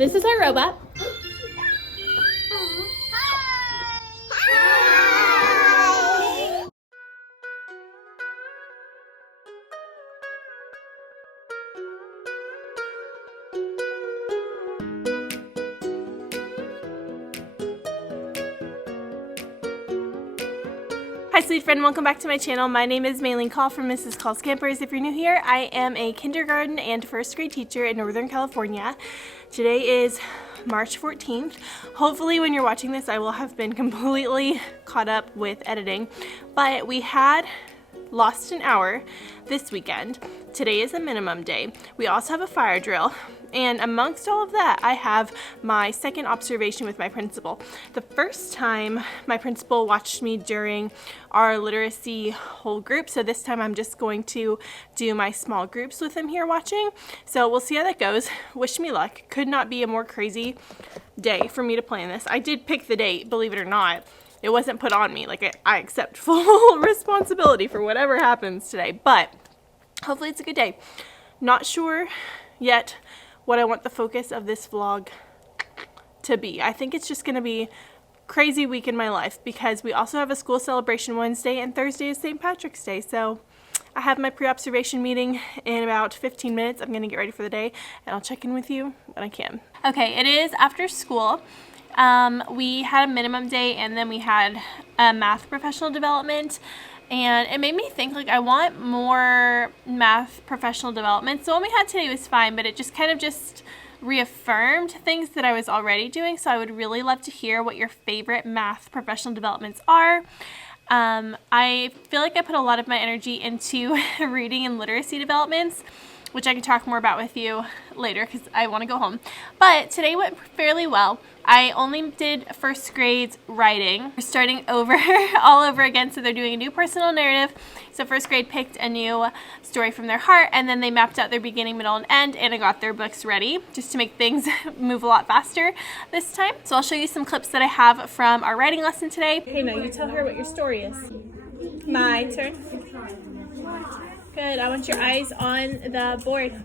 This is our robot. Hi sweet friend, welcome back to my channel. My name is Maylene Call from Mrs. Call's Campers. If you're new here, I am a kindergarten and first grade teacher in Northern California. Today is March 14th. Hopefully when you're watching this, I will have been completely caught up with editing, but we had lost an hour this weekend. Today is a minimum day. We also have a fire drill. And amongst all of that, I have my second observation with my principal. The first time my principal watched me during our literacy whole group, so this time I'm just going to do my small groups with him here watching. So we'll see how that goes. Wish me luck. Could not be a more crazy day for me to plan this. I did pick the date, believe it or not. It wasn't put on me. Like I accept full responsibility for whatever happens today, but hopefully it's a good day. Not sure yet what I want the focus of this vlog to be. I think it's just going to be crazy week in my life because we also have a school celebration Wednesday and Thursday is St. Patrick's Day. So I have my pre-observation meeting in about 15 minutes. I'm going to get ready for the day and I'll check in with you when I can. Okay, it is after school. We had a minimum day and then we had a math professional development. And it made me think, like, I want more math professional development. So what we had today was fine, but it just kind of just reaffirmed things that I was already doing. So I would really love to hear what your favorite math professional developments are. I feel like I put a lot of my energy into reading and literacy developments, which I can talk more about with you later because I want to go home. But today went fairly well. I only did first grade's writing. We're starting over all over again, so they're doing a new personal narrative. So first grade picked a new story from their heart, and then they mapped out their beginning, middle, and end, and I got their books ready just to make things move a lot faster this time. So I'll show you some clips that I have from our writing lesson today. Okay, now you tell her what your story is. My turn. Good, I want your eyes on the board.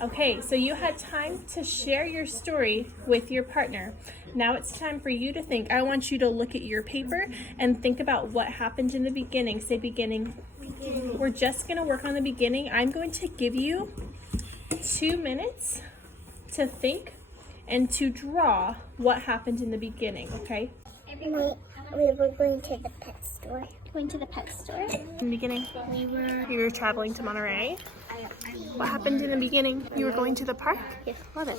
Okay, so you had time to share your story with your partner. Now it's time for you to think. I want you to look at your paper and think about what happened in the beginning. Say beginning. We're just going to work on the beginning. I'm going to give you 2 minutes to think and to draw what happened in the beginning, okay? We were going to the pet store. Going to the pet store? In the beginning, you were traveling to Monterey. What happened in the beginning? You were going to the park? Yes. Love it.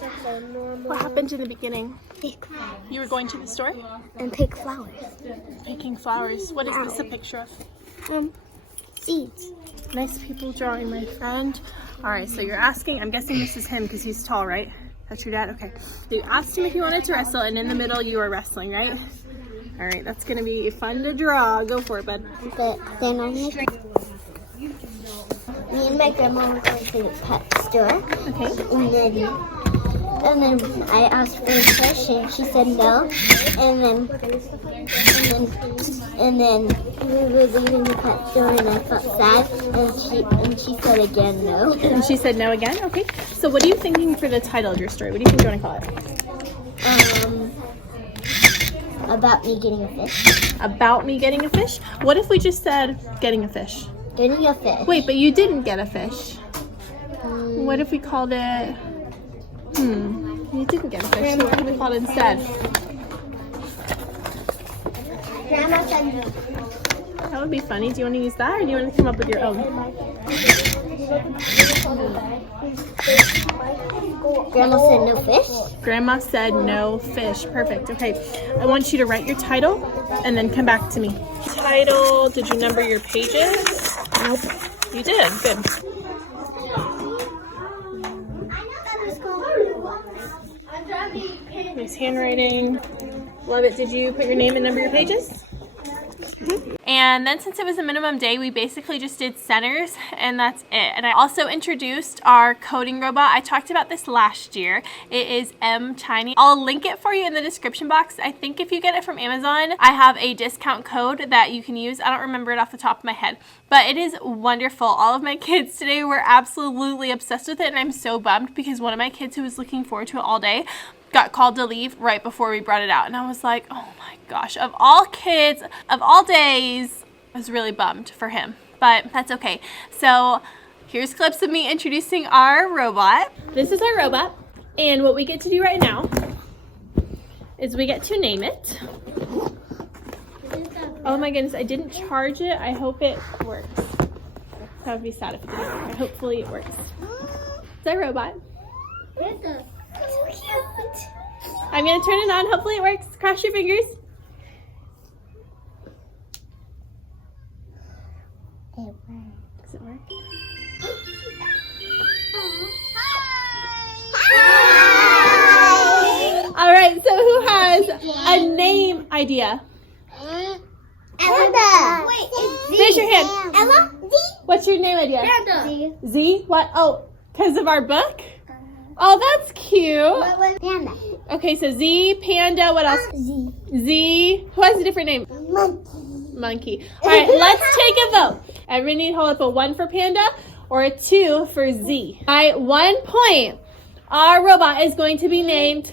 What happened in the beginning? Pick flowers. You were going to the store? And pick flowers. Picking flowers. What is this a picture of? Seeds. Nice people drawing, my friend. All right, so you're asking, I'm guessing this is him because he's tall, right? That's your dad? Okay. So you asked him if he wanted to wrestle, and in the middle you were wrestling, right? All right, that's going to be fun to draw. Go for it, bud. But then me and my grandma were going to the pet store. Okay. And then I asked for a fish and she said no. And then we were leaving the pet store and I felt sad and she said again no. And she said no again? Okay. So what are you thinking for the title of your story? What do you think you want to call it? About me getting a fish. About me getting a fish? What if we just said getting a fish? Getting a fish. Wait, but you didn't get a fish. What if we called it... You didn't get a fish. So what could we call it instead? Grandma said no. That would be funny. Do you want to use that or do you want to come up with your own? Grandma said no fish? Grandma said no fish. Perfect. Okay. I want you to write your title and then come back to me. Title. Did you number your pages? Nope. You did. Good. Nice handwriting. Love it. Did you put your name and number your pages? And then since it was a minimum day, we basically just did centers and that's it. And I also introduced our coding robot. I talked about this last year. It is M Tiny. I'll link it for you in the description box. I think if you get it from Amazon, I have a discount code that you can use. I don't remember it off the top of my head, but it is wonderful. All of my kids today were absolutely obsessed with it, and I'm so bummed because one of my kids who was looking forward to it all day got called to leave right before we brought it out. And I was like, oh my gosh, of all kids, of all days, I was really bummed for him, but that's okay. So here's clips of me introducing our robot. This is our robot, and what we get to do right now is we get to name it. Oh my goodness, I didn't charge it. I hope it works. That would be sad if it didn't work. Hopefully it works. It's our robot. So cute. I'm gonna turn it on. Hopefully it works. Cross your fingers. It works. Does it work? All right, so who has a name idea? Ella. Wait, it's Z. Raise your hand. Ella? Z. What's your name idea? Z. Z? What? Oh, because of our book? Oh, that's cute. What was Panda? Okay, so Z, Panda, what else? Z. Z. Who has a different name? Monkey. Monkey. All right, let's take a vote. Everyone need to hold up a 1 for Panda or a 2 for Z. All right, 1 point. Our robot is going to be named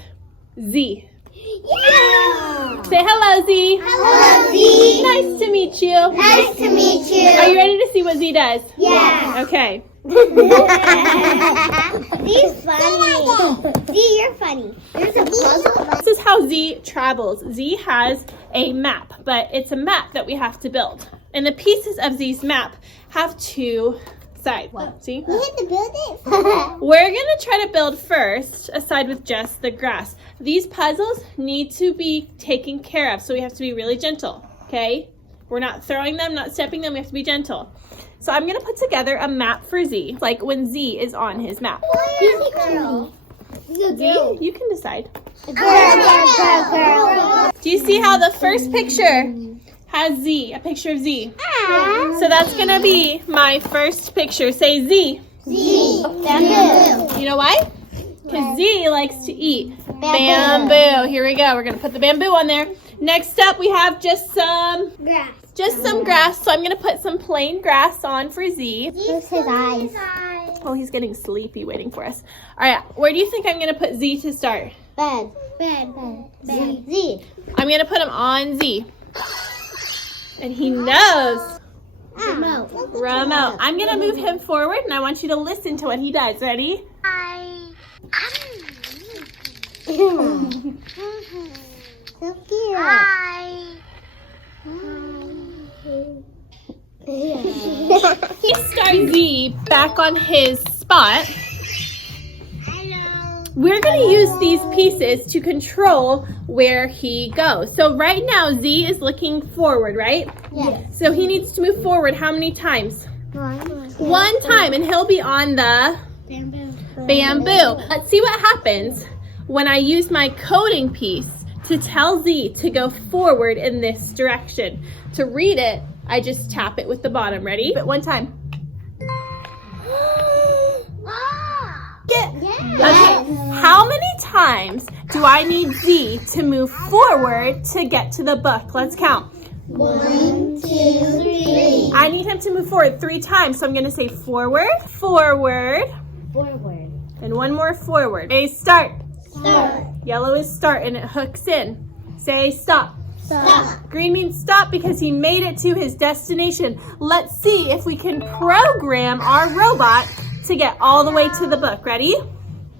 Z. Yeah. Say hello, Z. Hello, Z. Nice to meet you. Nice to meet you. Are you ready to see what Z does? Yeah. Okay. Z's funny. Z, you're funny. There's a puzzle. This is how Z travels. Z has a map, but it's a map that we have to build. And the pieces of Z's map have 2 sides. See? We have to build it. We're gonna try to build first a side with just the grass. These puzzles need to be taken care of, so we have to be really gentle, okay? We're not throwing them, not stepping them, we have to be gentle. So I'm gonna put together a map for Z, like when Z is on his map. Girl. Z, you can decide. Girl. Do you see how the first picture has Z, a picture of Z? So that's gonna be my first picture. Say Z. Z. Bamboo. You know why? Because Z likes to eat bamboo. Here we go. We're gonna put the bamboo on there. Next up, we have just some grass. So I'm gonna put some plain grass on for Z. Here's his eyes. Oh, he's getting sleepy waiting for us. All right, where do you think I'm gonna put Z to start? Bed. Z. I'm gonna put him on Z. And he knows. Remote. I'm gonna move him forward and I want you to listen to what he does. Ready? So cute. He starts Z back on his spot. Hello. We're going to use these pieces to control where he goes. So right now Z is looking forward, right? Yes. So he needs to move forward how many times? 1 time, and he'll be on the bamboo. Let's see what happens when I use my coding piece to tell Z to go forward in this direction. To read it, I just tap it with the bottom. Ready? But 1 time. Okay. How many times do I need Z to move forward to get to the book? Let's count. 1, 2, 3. I need him to move forward 3 times, so I'm going to say forward, forward, Forward. and 1 more forward. Say start. Start. Yellow is start and it hooks in. Say stop. Stop. Green means stop because he made it to his destination. Let's see if we can program our robot to get all the way to the book. Ready?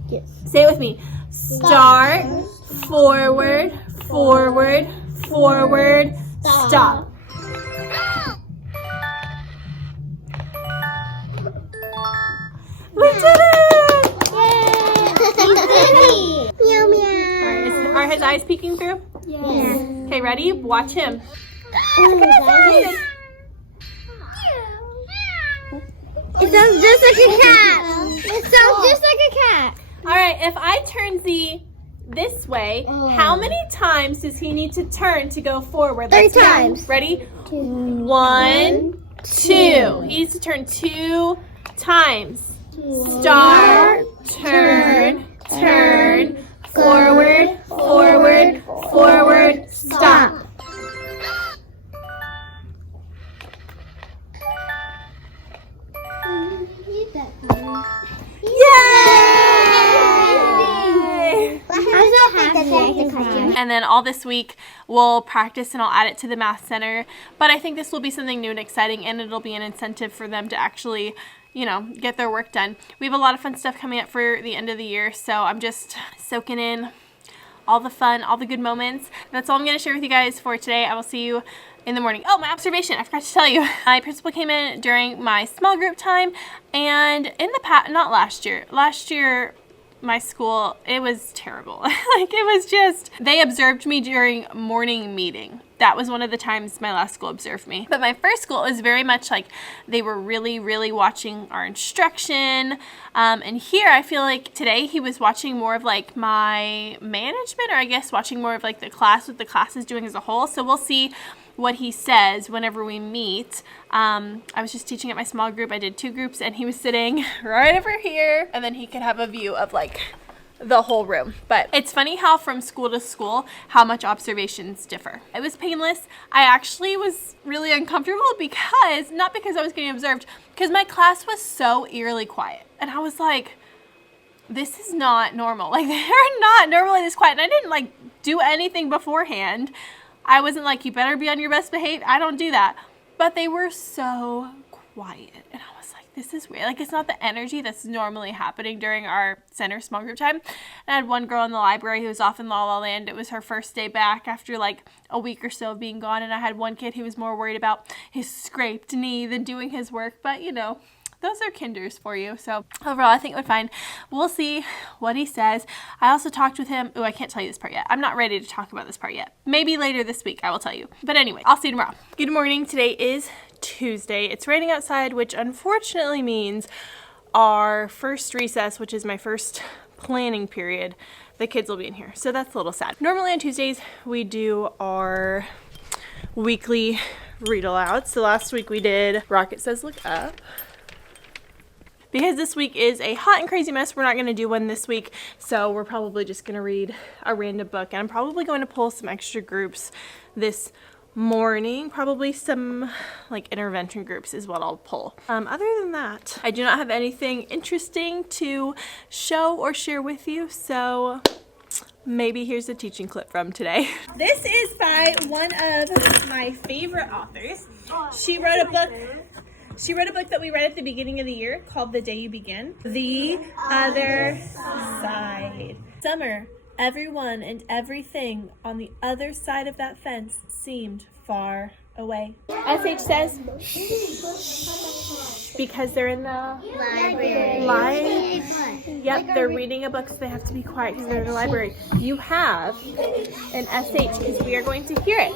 Yes. Say it with me. Start, forward, forward, forward, stop. We did it! Yay! Meow meow. Are his eyes peeking through? Yes. Okay, ready? Watch him. It sounds just like a cat. It sounds just like a cat. All right, if I turn Z this way, how many times does he need to turn to go forward? 3 Let's go. times. Ready? 1, 2. He needs to turn 2 times. Start, turn, turn, forward, forward, forward, stop. Yay! And then all this week we'll practice and I'll add it to the math center. But I think this will be something new and exciting, and it'll be an incentive for them to actually, you know, get their work done. We have a lot of fun stuff coming up for the end of the year, so I'm just soaking in all the fun, all the good moments. That's all I'm going to share with you guys for today. I will see you in the morning. Oh, my observation, I forgot to tell you. My principal came in during my small group time, and in the past, not last year, my school, it was terrible. Like, it was just, they observed me during morning meeting. That was one of the times my last school observed me. But my first school was very much like they were really, really watching our instruction. And here I feel like today he was watching more of like my management, or I guess watching more of like the class, what the class is doing as a whole. So we'll see what he says whenever we meet. I was just teaching at my small group. I did 2 groups, and he was sitting right over here, and then he could have a view of like the whole room. But it's funny how from school to school, how much observations differ. It was painless. I actually was really uncomfortable because, not because I was getting observed, because my class was so eerily quiet. And I was like, this is not normal. Like, they're not normally this quiet. And I didn't like do anything beforehand. I wasn't like, you better be on your best behavior. I don't do that. But they were so quiet. And I was like, this is weird. Like, it's not the energy that's normally happening during our center small group time. And I had one girl in the library who was off in La La Land. It was her first day back after like a week or so of being gone. And I had one kid who was more worried about his scraped knee than doing his work. But, you know, those are kinders for you. So overall, I think it would fine. We'll see what he says. I also talked with him. Oh, I can't tell you this part yet. I'm not ready to talk about this part yet. Maybe later this week I will tell you. But anyway, I'll see you tomorrow. Good morning. Today is Tuesday. It's raining outside, which unfortunately means our first recess, which is my first planning period, the kids will be in here. So that's a little sad. Normally on Tuesdays, we do our weekly read aloud. So last week we did Rocket Says Look Up. Because this week is a hot and crazy mess, we're not going to do one this week, so we're probably just going to read a random book. And I'm probably going to pull some extra groups this morning. Probably some like intervention groups is what I'll pull. Other than that, I do not have anything interesting to show or share with you, so maybe here's a teaching clip from today. This is by one of my favorite authors. She wrote a book that we read at the beginning of the year called The Day You Begin. The Other Side. Summer, everyone and everything on the other side of that fence seemed far away. SH says, shh, because they're in the library. Yep, they're reading a book, so they have to be quiet because they're in the library. You have an SH because we are going to hear it.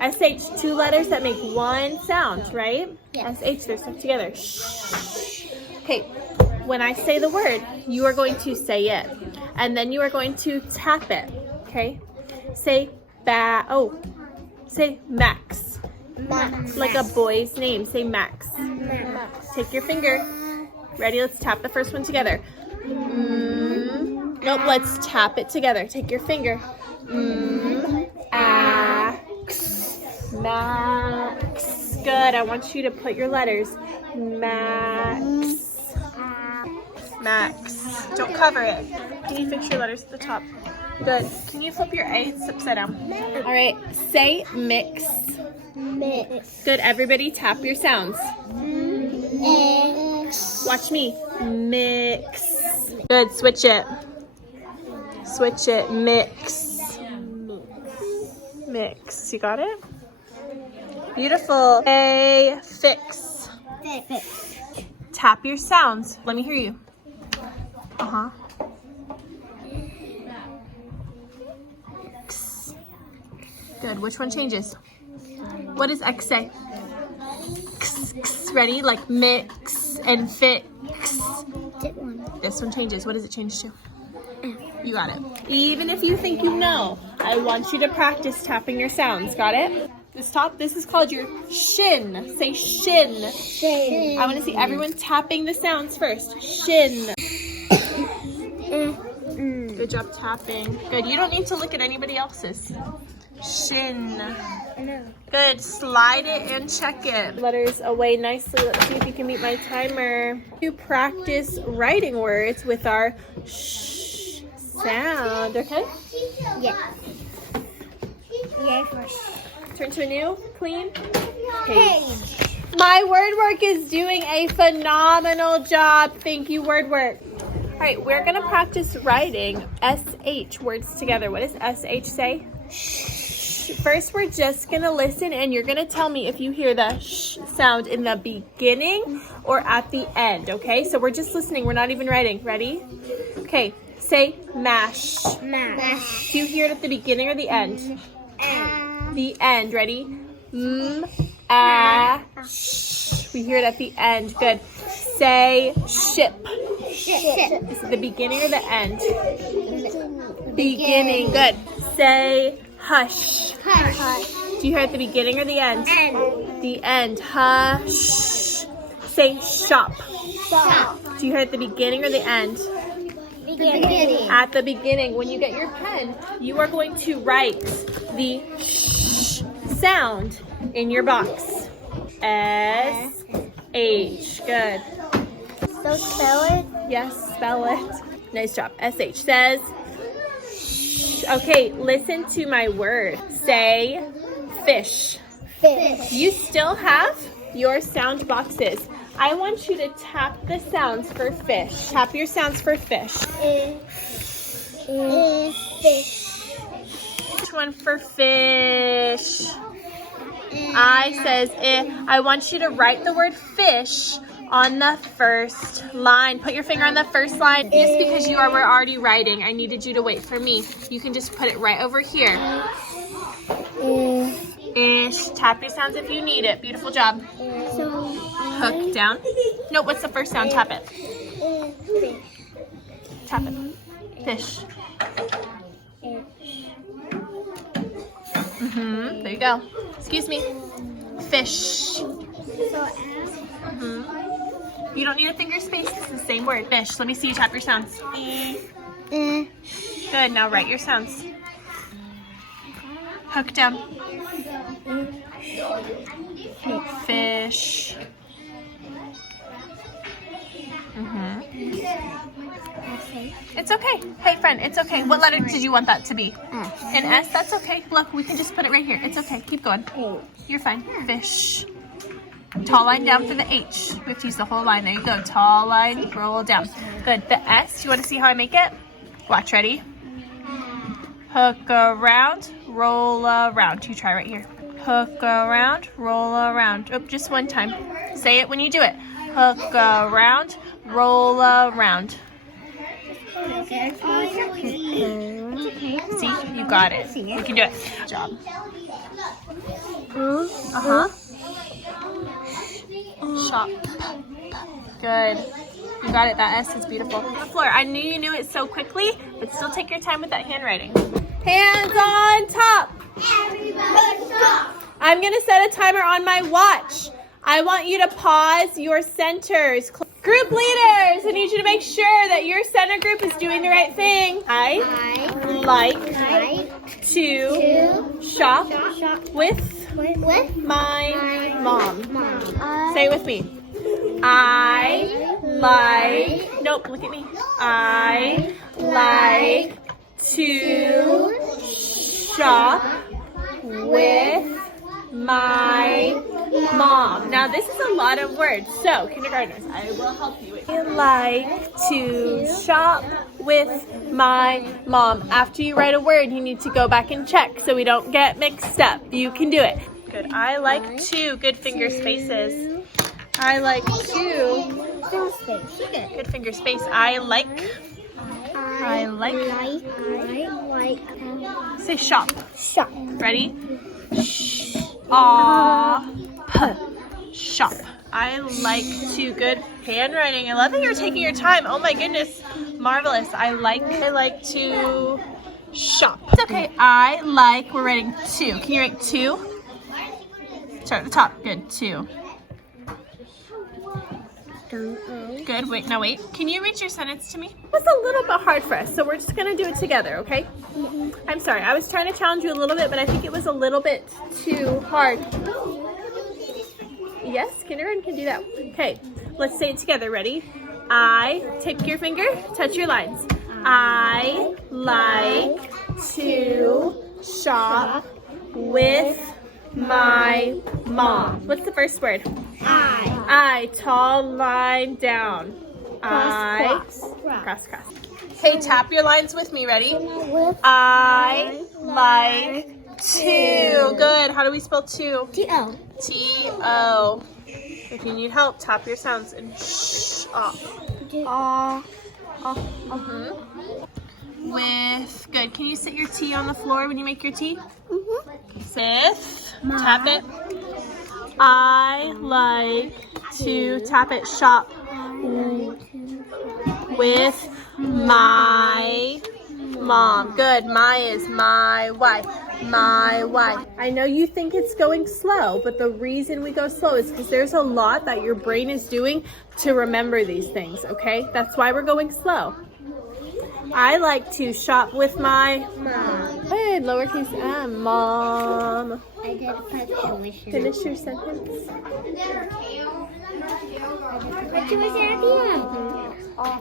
SH, 2 letters that make one sound, right? Yes. SH, they're stuck together. Shh. Okay, when I say the word, you are going to say it. And then you are going to tap it, okay? Say say Max. Max. Like a boy's name. Say Max. Max. Take your finger. Ready? Let's tap the first one together. Nope, let's tap it together. Take your finger. Max. Good. I want you to put your letters. Max. Max. Don't cover it. Can you fix your letters at the top? Good. Can you flip your A? It's upside down. All right. Say mix. Mix. Good. Everybody tap your sounds. Mix. Watch me. Mix. Good. Switch it. Switch it. Mix. Mix. You got it? Beautiful. A fix. Fix. Tap your sounds. Let me hear you. Uh-huh. X. Good. Which one changes? What does X say? X, X. Ready? Like mix and fix. This one changes. What does it change to? You got it. Even if you think you know, I want you to practice tapping your sounds. Got it? This is called your shin. Say shin. Shin. I want to see everyone tapping the sounds first. Shin. Good job tapping. Good. You don't need to look at anybody else's. Shin. Good. Slide it and check it. Letters away nicely. Let's see if you can meet my timer. To practice writing words with our sh sound. Okay? Yes. Yes. Turn to a new, clean Page. My word work is doing a phenomenal job. Thank you, word work. All right, we're gonna practice writing SH words together. What does SH say? Shh. First, we're just gonna listen and you're gonna tell me if you hear the sh sound in the beginning or at the end, okay? So we're just listening, we're not even writing. Ready? Okay, say mash. Mash. Do you hear it at the beginning or the end? The end. Ready? Sh. We hear it at the end. Good. Say ship. Ship. Is it the beginning or the end? Beginning. Good. Say hush. Hush. Do you hear it at the beginning or the end? End. The end. Hush. Say shop. Shop. Do you hear it at the beginning or the end? Beginning. At the beginning. When you get your pen, you are going to write the sh sound in your box. S-H. Good. So spell it? Yes, spell it. Nice job. S-H says sh. Okay, listen to my word. Say fish. Fish. You still have your sound boxes. I want you to tap the sounds for fish. Tap your sounds for fish. Fish. Which one for fish? I says I want you to write the word fish on the first line. Put your finger on the first line. Just because we're already writing, I needed you to wait for me. You can just put it right over here. Ish. Tap your sounds if you need it. Beautiful job. So Hook down. No, what's the first sound? Tap it. Tap it. Fish. There you go. Excuse me. Fish. You don't need a finger space. It's the same word. Fish. Let me see you tap your sounds. Good. Now write your sounds. Hook down. Fish. It's okay. Hey, friend, it's okay. What letter did you want that to be? An S? That's okay. Look, we can just put it right here. It's okay. Keep going. You're fine. Fish. Tall line down for the H. We have to use the whole line. There you go. Tall line, roll down. Good. The S, you want to see how I make it? Watch, ready? Hook around, roll around. You try right here. Hook around, roll around. Oh, just one time. Say it when you do it. Hook around, roll around. See, you got it. You can do it. Good job. Shop. Good. You got it. That S is beautiful. On the floor. I knew you knew it so quickly, but still take your time with that handwriting. Hands on top. everybody stop. I'm going to set a timer on my watch. I want you to pause your centers. Group leaders, I need you to make sure that your center group is doing the right thing. I like to shop with my mom. Say it with me. I like, nope, look at me. I like to shop with my mom. Now this is a lot of words, so kindergartners, I will help you. I like to shop with my mom. After you write a word, you need to go back and check so we don't get mixed up. You can do it. Good. I like to. Good finger spaces. I like to. Good finger space. I like. Say shop. Shop. Ready? Shop. I like to. Good handwriting. I love that you're taking your time. Oh my goodness. Marvelous. I like to shop. It's okay. We're writing 2. Can you write 2? Start at the top. Good. 2. Good. Wait. Can you read your sentence to me? It was a little bit hard for us, so we're just going to do it together, okay? I'm sorry. I was trying to challenge you a little bit, but I think it was a little bit too hard. Yes, kindergarten can do that. Okay, let's say it together. Ready? Take your finger, touch your lines. I like to shop with my mom. What's the first word? I, tall line down. Cross. Hey, tap your lines with me. Ready? I like to. Good. How do we spell 2? T-O. T-O. If you need help, tap your sounds and shh off. With. Good. Can you sit your T on the floor when you make your tea? Sit. Tap it. I like to tap it. Shop with my mom. Good. My is my wife. My wife. I know you think it's going slow, but the reason we go slow is because there's a lot that your brain is doing to remember these things, okay? That's why we're going slow. I like to shop with my mom. Good, lowercase m, mom. I did a punctuation. Finish your sentence. Punctuation at the end.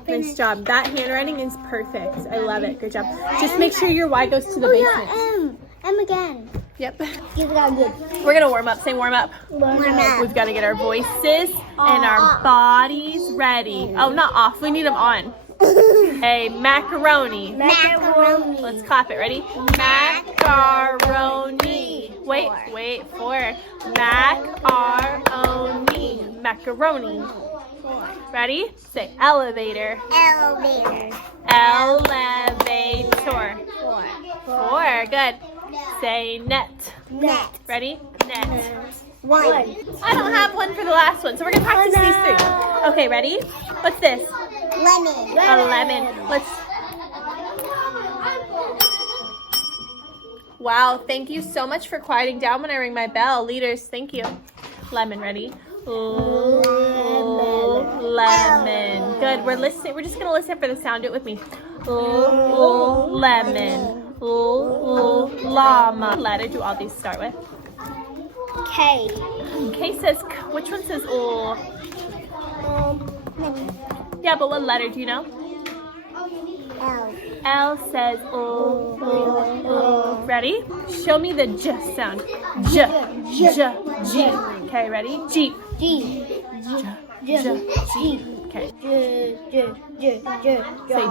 Nice job. That handwriting is perfect. I love it. Good job. Just make sure your Y goes to the basement. Yeah, M again. Yep. Give it out good. We're going to warm up. Say warm up. Warm up. We've got to get our voices and our bodies ready. Oh, not off. We need them on. Hey, macaroni. Macaroni. Let's clap it. Ready? Macaroni. Wait. 4. Macaroni. Macaroni. Ready? Say elevator. Elevator. Elevator. 4. Good. Say net. Net. Ready? Net. 1. I don't have one for the last one, so we're going to practice these 3. Okay, ready? What's this? Lemon. A lemon. Wow, thank you so much for quieting down when I ring my bell. Leaders, thank you. Lemon, ready? Lemon. Good, we're listening. We're just going to listen for the sound. Do it with me. Lemon. Llama. Letter do all these start with? K. K says, which one says Yeah, but what letter do you know? L. L says Ready? Show me the J sound. J. G. Okay, ready? Jeep. G. Okay. Say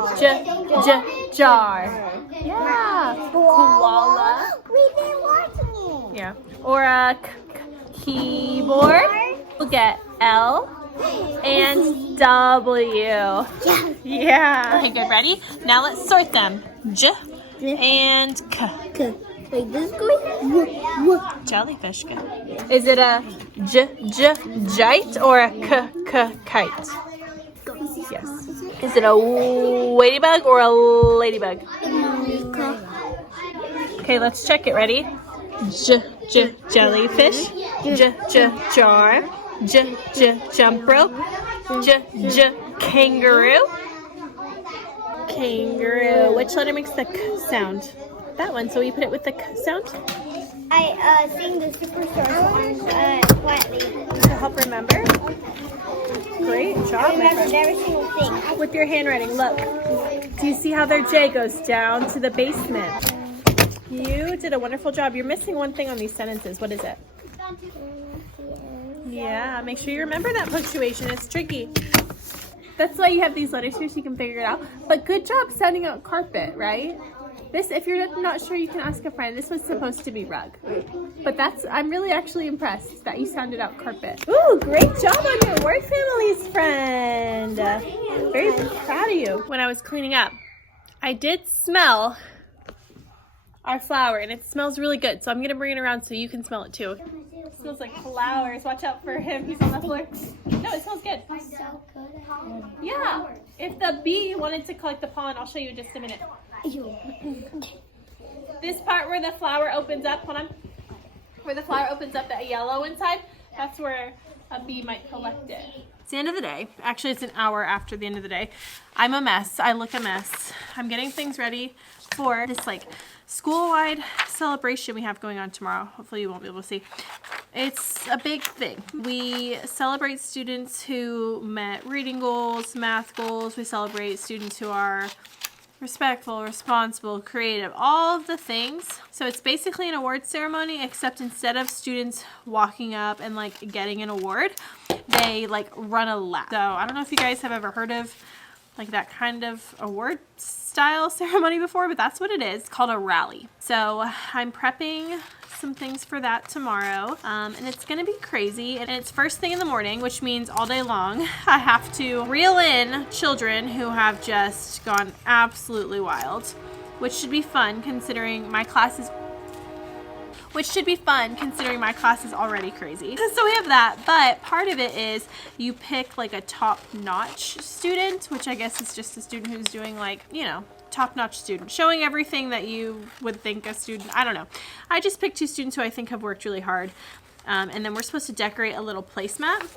Jar. Yeah. Koala. We've been watching it. Yeah. Or a keyboard. We'll get L and W. Yeah. Okay, good. Ready? Now let's sort them. J and K. Like this going? Jellyfish. Good. Is it a jite or a kite? Yes. Is it a ladybug or a ladybug? Okay, let's check it. Ready? Jellyfish. Jar. Jump rope. Kangaroo. Kangaroo. Which letter makes the K sound? That one. So you put it with the K sound? I sing the Superstar song quietly. To help remember? Great job. I remembered every single thing. With your handwriting, look. Do you see how their J goes down to the basement? You did a wonderful job. You're missing one thing on these sentences. What is it? Yeah, make sure you remember that punctuation. It's tricky. That's why you have these letters here so you can figure it out. But good job sounding out carpet, right? This, if you're not sure, you can ask a friend. This was supposed to be rug. But I'm really actually impressed that you sounded out carpet. Ooh, great job on your word families, friend. Very proud of you. When I was cleaning up, I did smell our flower, and it smells really good. So I'm gonna bring it around so you can smell it too. It smells like flowers. Watch out for him. He's on the floor. No, it smells good. Yeah. If the bee wanted to collect the pollen, I'll show you in just a minute. This part where the flower opens up, hold on. Where the flower opens up, that yellow inside, that's where a bee might collect it. It's the end of the day. Actually, it's an hour after the end of the day. I'm a mess. I look a mess. I'm getting things ready for this like school-wide celebration we have going on tomorrow. Hopefully you won't be able to see. It's a big thing. We celebrate students who met reading goals, math goals. We celebrate students who are respectful, responsible, creative, all of the things. So it's basically an award ceremony, except instead of students walking up and like getting an award, they like run a lap. So I don't know if you guys have ever heard of like that kind of award style ceremony before, but that's what it is. It's called a rally. So I'm prepping some things for that tomorrow, and it's gonna be crazy, and it's first thing in the morning, which means all day long I have to reel in children who have just gone absolutely wild, which should be fun considering my class is already crazy. So we have that, but part of it is you pick like a top-notch student, which I guess is just a student who's doing like, you know, top-notch student, showing everything that you would think a student, I don't know. I just picked 2 students who I think have worked really hard, and then we're supposed to decorate a little placemat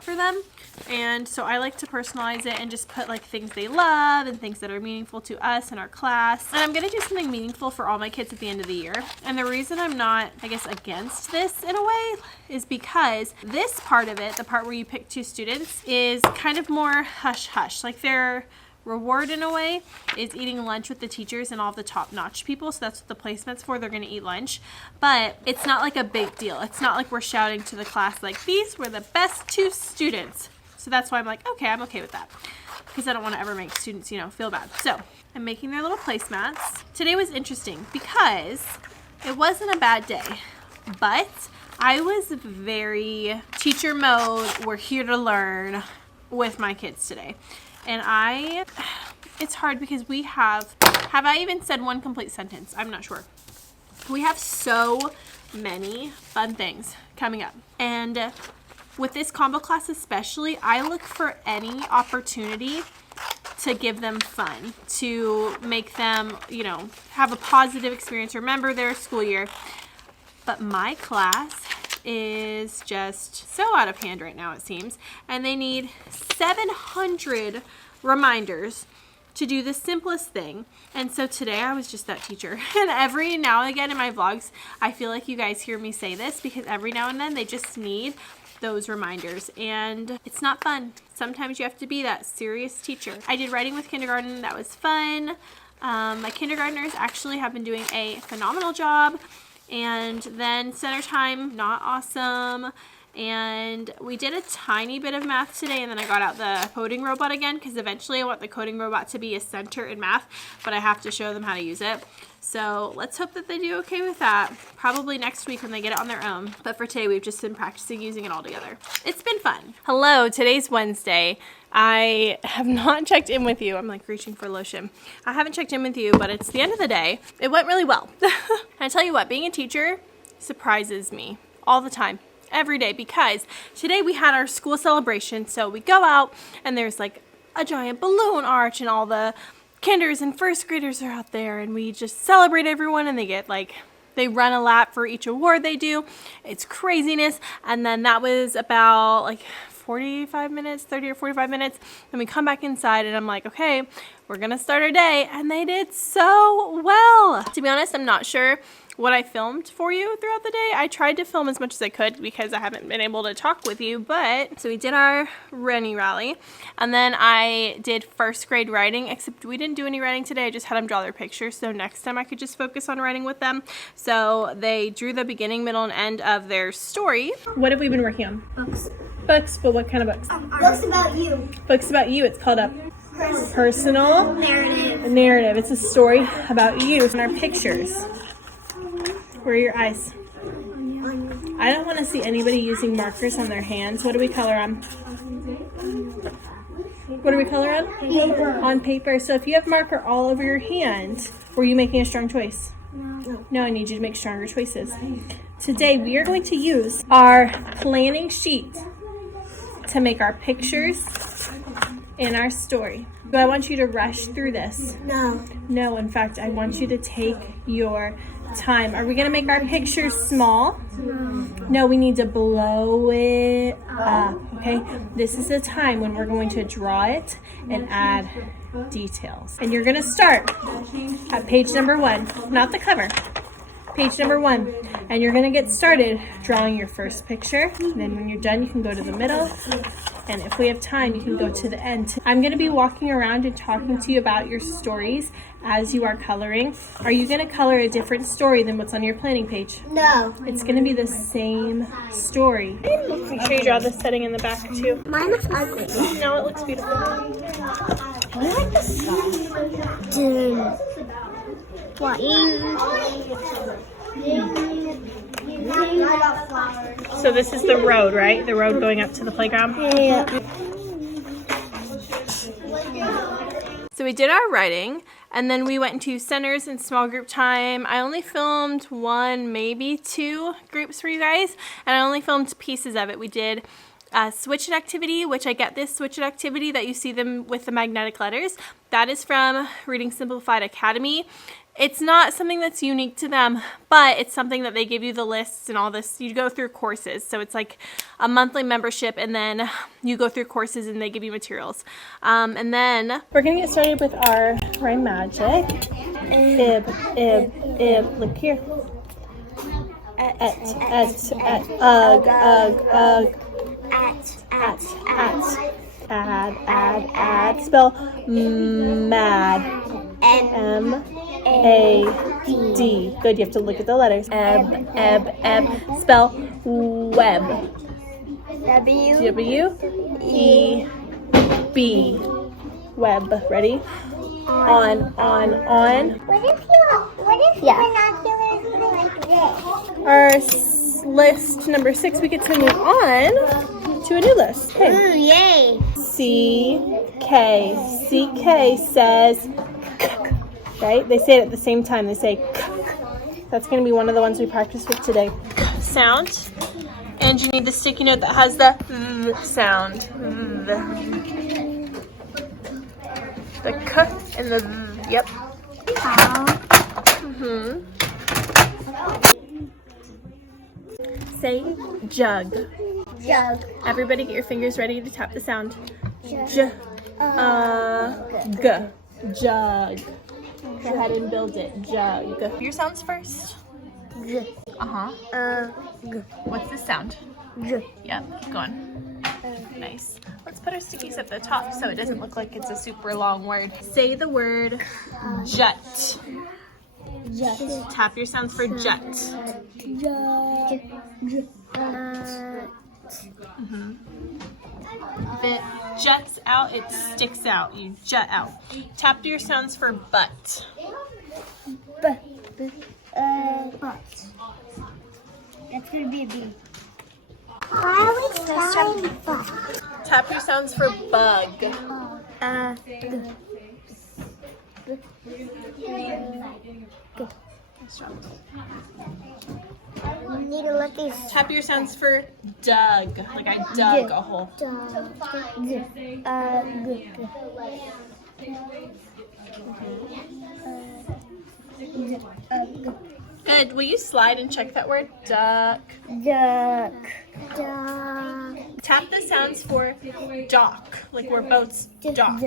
for them, and so I like to personalize it and just put like things they love and things that are meaningful to us and our class. And I'm gonna do something meaningful for all my kids at the end of the year, and the reason I'm not, I guess, against this in a way is because this part of it, the part where you pick 2 students, is kind of more hush-hush. Like their reward in a way is eating lunch with the teachers and all the top-notch people, so that's what the placemat's for. They're gonna eat lunch, but it's not like a big deal. It's not like we're shouting to the class like, these were the best 2 students. So that's why I'm like, okay, I'm okay with that, because I don't want to ever make students, you know, feel bad. So I'm making their little placemats. Today was interesting because it wasn't a bad day, but I was very teacher mode, we're here to learn with my kids today. And it's hard because we have I even said one complete sentence? I'm not sure. We have so many fun things coming up. And with this combo class especially, I look for any opportunity to give them fun, to make them, you know, have a positive experience, remember their school year. But my class is just so out of hand right now, it seems, and they need 700 reminders to do the simplest thing. And so today I was just that teacher, and every now and again in my vlogs I feel like you guys hear me say this, because every now and then they just need those reminders, and it's not fun. Sometimes you have to be that serious teacher. I did writing with kindergarten. That was fun. My kindergartners actually have been doing a phenomenal job. And then center time, not awesome. And we did a tiny bit of math today, and then I got out the coding robot again, because eventually I want the coding robot to be a center in math, but I have to show them how to use it. So let's hope that they do okay with that. Probably next week when they get it on their own. But for today, we've just been practicing using it all together. It's been fun. Hello, today's Wednesday. I have not checked in with you. I'm like reaching for lotion. I haven't checked in with you, but it's the end of the day. It went really well. And I tell you what, being a teacher surprises me all the time, every day, because today we had our school celebration. So we go out and there's like a giant balloon arch, and all the kinders and first graders are out there, and we just celebrate everyone, and they get like, they run a lap for each award they do. It's craziness. And then that was about like 45 minutes, 30 or 45 minutes. Then we come back inside, and I'm like, okay, we're gonna start our day. And they did so well. To be honest, I'm not sure what I filmed for you throughout the day. I tried to film as much as I could because I haven't been able to talk with you, but so we did our Rennie rally, and then I did first grade writing, except we didn't do any writing today. I just had them draw their pictures, so next time I could just focus on writing with them. So they drew the beginning, middle, and end of their story. What have we been working on? Books. Books, but what kind of books? Books about you. Books about you. It's called a personal narrative. It's a story about you and our pictures. Where are your eyes? I don't want to see anybody using markers on their hands. What do we color on? What do we color on? Paper. On paper. So if you have marker all over your hand, were you making a strong choice? No, I need you to make stronger choices. Today we are going to use our planning sheet to make our pictures in our story. Do I want you to rush through this? No. No, in fact, I want you to take your time. Are we going to make our pictures small? No, we need to blow it up, okay? This is the time when we're going to draw it and add details. And you're going to start at page number 1, not the cover. Page number 1, and you're going to get started drawing your first picture. And then when you're done, you can go to the middle, and if we have time, you can go to the end. I'm going to be walking around and talking to you about your stories as you are coloring. Are you going to color a different story than what's on your planning page? No. It's going to be the same story. Make sure you draw the setting in the back too. Mine looks ugly. No, it looks beautiful. I like the sun. Dude. What? So this is the road, right? The road going up to the playground? Yeah. So we did our writing, and then we went into centers and small group time. I only filmed 1, maybe 2 groups for you guys, and I only filmed pieces of it. We did Switch It activity, which I get this Switch It activity that you see them with the magnetic letters. That is from Reading Simplified Academy. It's not something that's unique to them, but it's something that they give you the lists and all this. You go through courses, so it's like a monthly membership, and then you go through courses and they give you materials. And then we're gonna get started with our Rhyme Magic. Ib, ib, ib. Look here. Et, ugh, ugh. Add. Spell mad. M-A-D. Good, you have to look at the letters. Eb. Spell web. W-E-B. Web. Ready? On. What if binoculars were like this? Our list number 6, we get to move on to a new list. Okay. Ooh, yay. C-K. C-K says right? They say it at the same time. They say That's going to be one of the ones we practice with today. Sound. And you need the sticky note that has the sound. The k and the yep. Say jug. Jug. Everybody get your fingers ready to tap the sound. Jug. J. G. Jug. Go ahead and build it. Jug. Your sounds first. J. G. What's the sound? J. Yep, keep going. Nice. Let's put our stickies at the top so it doesn't look like it's a super long word. Say the word jet. Jet. Tap your sounds for jet. If it juts out, it sticks out. You jut out. Tap your sounds for butt. Butt. That's gonna be a B. Why are we spelling butt? Tap your sounds for bug. You need to let these. Tap your sounds for dug. Like I dug a hole. Good. Will you slide and check that word? Duck. Duck. Tap the sounds for dock. Like where boats dock.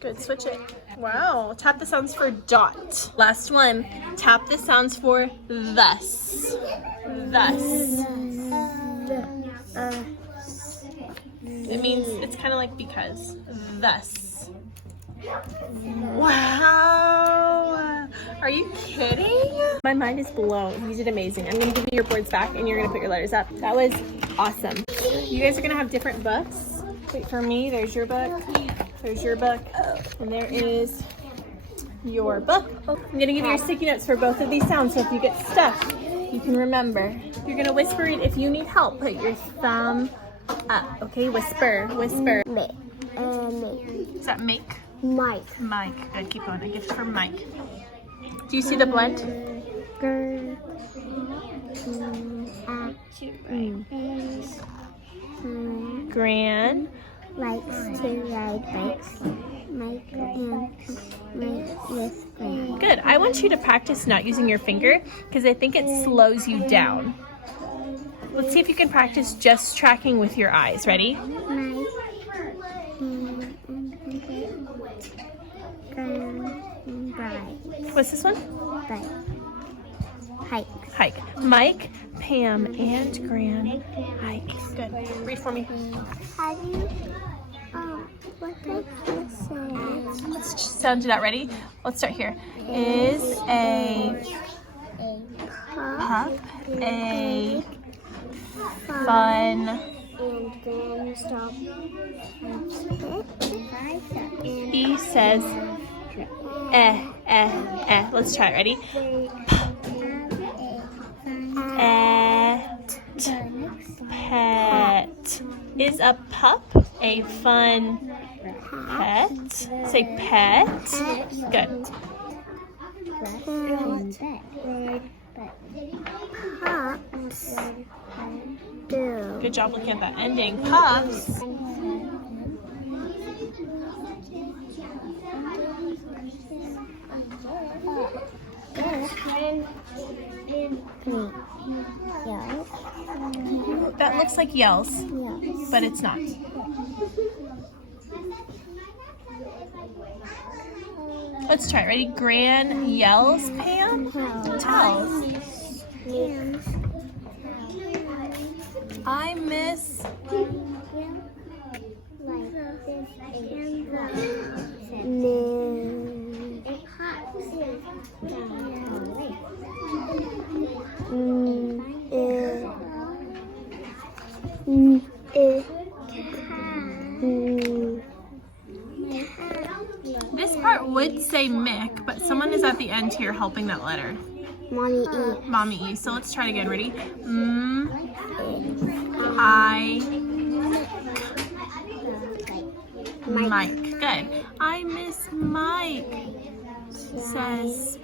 Good. Switch it. Wow. Tap the sounds for dot. Last one. Tap the sounds for thus. Thus. It means it's kind of like because. Thus. Wow. Are you kidding? My mind is blown. You did amazing. I'm going to give you your boards back and you're going to put your letters up. That was awesome. You guys are going to have different books. Wait for me. There's your book. There's your book. And there is your book. I'm going to give you your sticky notes for both of these sounds. So if you get stuck, you can remember. You're going to whisper it. If you need help, put your thumb up. Okay? Whisper. Whisper. Make. Is that make? Mike. Mike. Good, keep going. A gift from Mike. Do you see the blend? Gran Likes to ride bikes. Mike and Mike with Gran. Good. I want you to practice not using your finger because I think it slows you down. Let's see if you can practice just tracking with your eyes. Ready? Mike. What's this one? Bike. Hike. Hike. Mike, Pam, and Gran hike. Good. Read for me. How do you, what does this say? Let's sound it out. Ready? Let's start here. Is a pup a fun And then stop. E says Let's try it. Ready? Pet. Is a pup a fun pet? Say pet. Good. Pups do. Good job looking at that ending. Pups. That looks like yells, but it's not. Let's try it. Ready? Gran yells, Pam? Tells. I miss. This part would say Mick, but someone is at the end here helping that letter. Mommy E. Mommy E. So let's try it again. Ready? I. Mike. Good. I miss Mike, says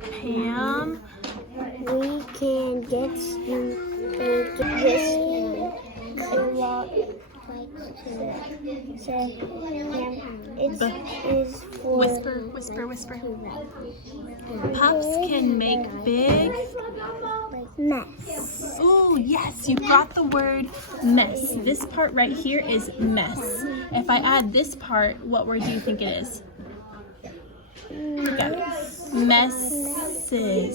Pam. We can get you a gift. It is for Whisper, whisper, whisper. Pups can make big mess. Ooh, yes, you got the word mess. This part right here is mess. If I add this part, what word do you think it is? Look at it. Messes.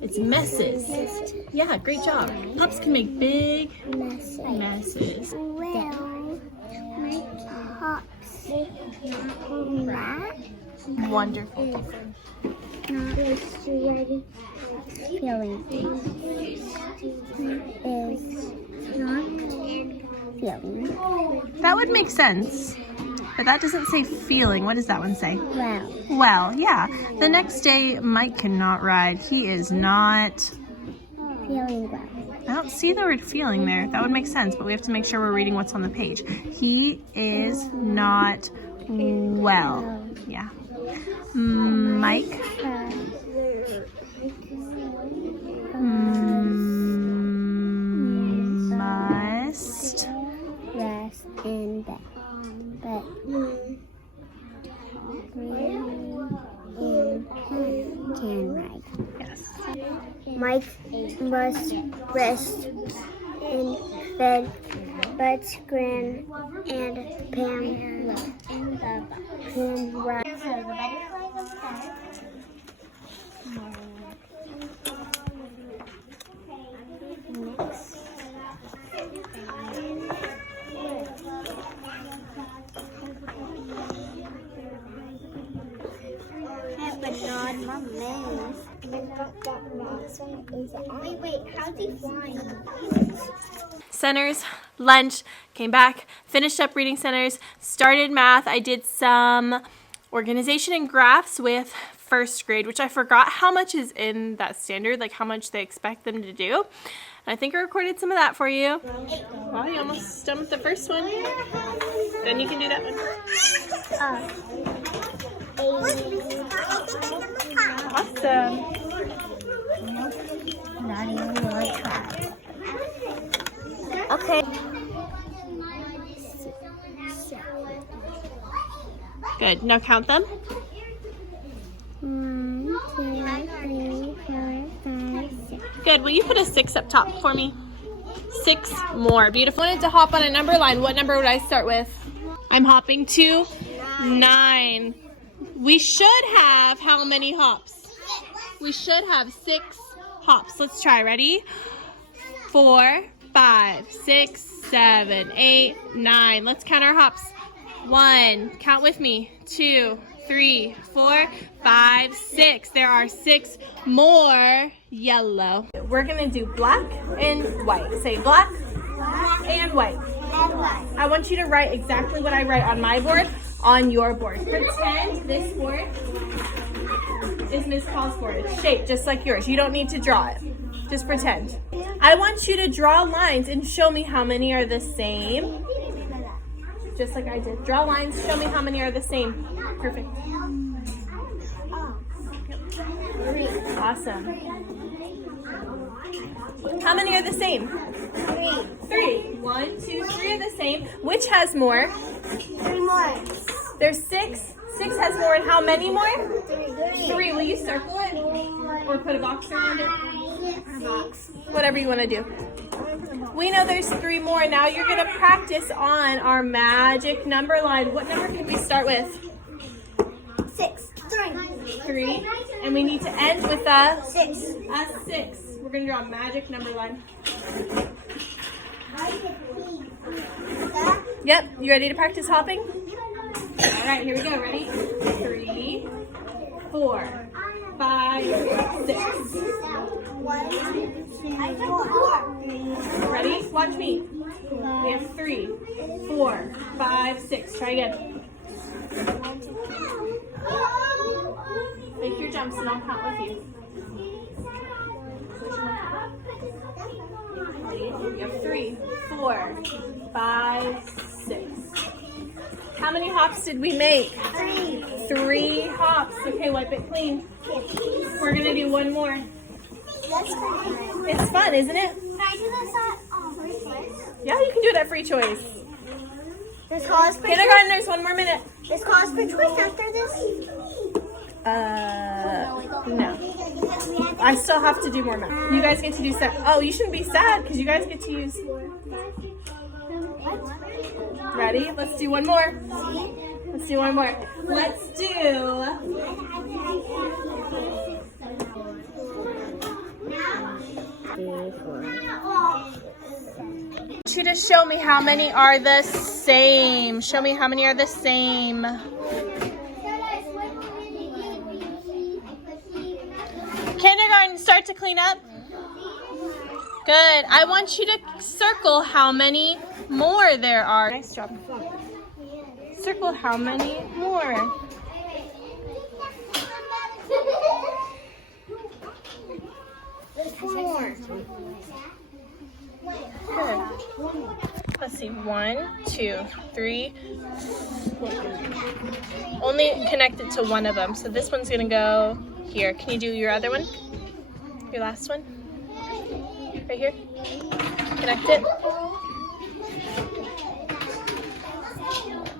It's messes. Yeah, great job. Pups can make big messes. Well, my pups rat. Wonderful. Not ready. Feeling is not feeling. That would make sense. But that doesn't say feeling. What does that one say? Well. Well, yeah. The next day, Mike cannot ride. He is not Feeling well. I don't see the word feeling there. That would make sense, but we have to make sure we're reading what's on the page. He is not well. Yeah. Mike. Must Rest in bed. But can ride. yes. Mike must rest in bed, but Gran and Pam can ride. So the butterflies are sad. Next. Wait, how's he flying? Centers, lunch, came back, finished up reading centers, started math. I did some organization and graphs with first grade, which I forgot how much is in that standard, like how much they expect them to do. And I think I recorded some of that for you. Well, you almost done with the first one. Then you can do that one. Awesome. Not even really try. Okay. Good. Now count them. 1, 2, 3, 4, 5, 6. Good. Will you put a 6 up top for me? 6 more. Beautiful. I wanted to hop on a number line. What number would I start with? I'm hopping to 9. We should have how many hops? We should have 6 hops. Let's try. Ready? 4, 5, 6, 7, 8, 9. Let's count our hops. 1. Count with me. 2, 3, 4, 5, 6. There are 6 more yellow. We're gonna do black and white. Say black and white. I want you to write exactly what I write on my board on your board. Pretend this board is Miss Paul's board. It's shaped just like yours. You don't need to draw it. Just pretend. I want you to draw lines and show me how many are the same. Just like I did. Draw lines, show me how many are the same. Perfect. Awesome. How many are the same? 3. 1, 2, 3 are the same. Which has more? 3 more. There's 6. 6 has more, and how many more? 3. Will you circle it? Or put a box around it? Whatever you want to do. We know there's 3 more. Now you're going to practice on our magic number line. What number can we start with? 6. 3. And we need to end with a 6. A 6. We're going to draw a magic number line. Yep. You ready to practice hopping? All right, here we go. Ready? 3, 4, 5, 6. 1, 2, 3, 4. Ready? Watch me. We have 3, 4, 5, 6. Try again. Make your jumps and I'll count with you. We have 3, 4, 5, 6. How many hops did we make? 3. 3 hops. Okay, wipe it clean. We're gonna do one more. That's fun. It's fun, isn't it? Can I do this at free choice? Yeah, you can do it at free choice. This calls for Kindergarten, there's 1 more minute. This calls for choice after this? No. I still have to do more math. You guys get to do sad. Oh, you shouldn't be sad because you guys get to use. Ready? Let's do one more. Let's do one more. Let's do. I want you to show me how many are the same. Show me how many are the same. Kindergarten, start to clean up. Good. I want you to circle how many more there are. Nice job. Circle how many more. Good. Let's see. 1, 2, 3. Only connected to one of them. So this one's going to go here. Can you do your other one? Your last one? Right here? Connect it.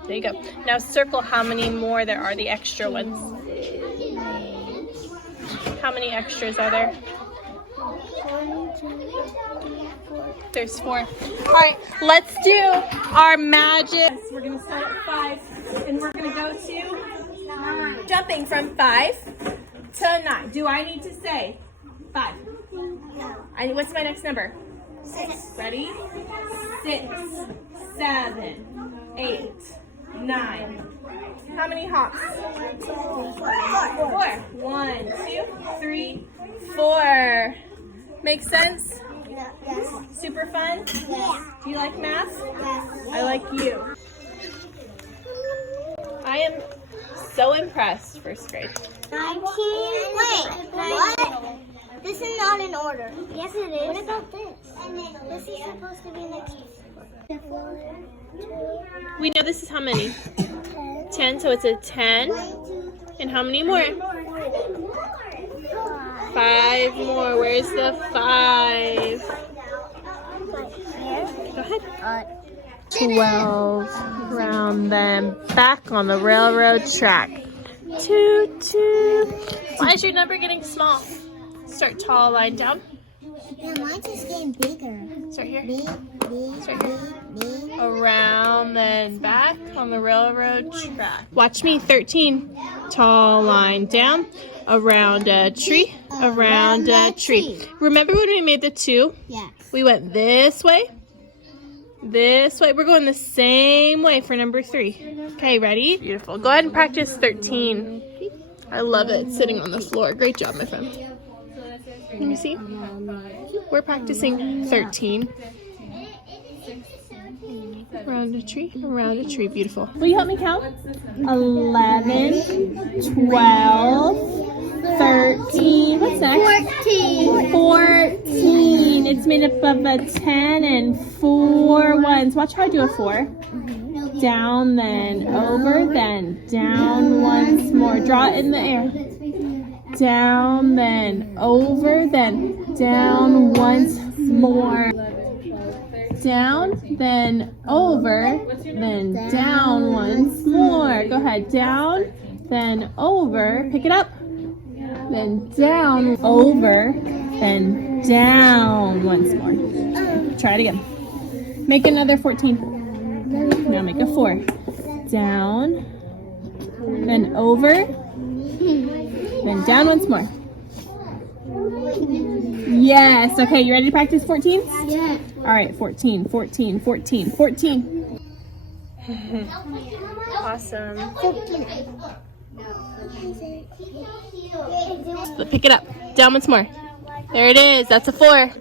There you go. Now circle how many more there are, the extra ones. How many extras are there? 1, 2, 3, 4. There's 4. All right, let's do our magic. We're going to start at 5, and we're going to go to 9. Jumping from 5 to 9. Do I need to say 5? No. What's my next number? 6. Ready? 6, 7, 8, 9. How many hops? 4. 4. 1, 2, 3, 4. Make sense? Yes. Super fun? Yes. Do you like math? Yes. I like you. I am so impressed, first grade. 19. Wait. What? This is not in order. Yes, it is. What about this? This is supposed to be next. We know this is how many? 10, so it's a 10. And how many more? 4. 5 more. Where's the 5? Go ahead. 12. Round them back on the railroad track. Toot toot. Why is your number getting small? Start tall, line down. Yeah, mine's just getting bigger. Start here. Big. Start here. Around, then back on the railroad track. Watch me. 13. Tall line down. Around a tree. Around a tree. Remember when we made the 2? Yeah. We went this way. This way. We're going the same way for number 3. Okay, ready? Beautiful. Go ahead and practice 13. I love it. It's sitting on the floor. Great job, my friend. Let me see. We're practicing 13. Around a tree. Around a tree. Beautiful. Will you help me count? 11, 12, 13. What's next? 14. It's made up of a 10 and 4 ones. Watch how I do a 4. Down, then over, then down once more. Draw it in the air. Down, then over, then down once more. Down, then over, then down once more. Go ahead. Down, then over. Pick it up. Then down, over, then down once more. Try it again. Make another 14. Now make a 4. Down, then over, then down once more. Yes. Okay, you ready to practice 14? Yeah. All right, 14, 14, 14, 14. Awesome. Pick it up. Down once more. There it is. That's a 4.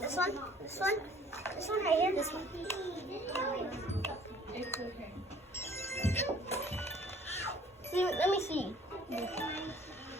This one right here, this one. See, let me see.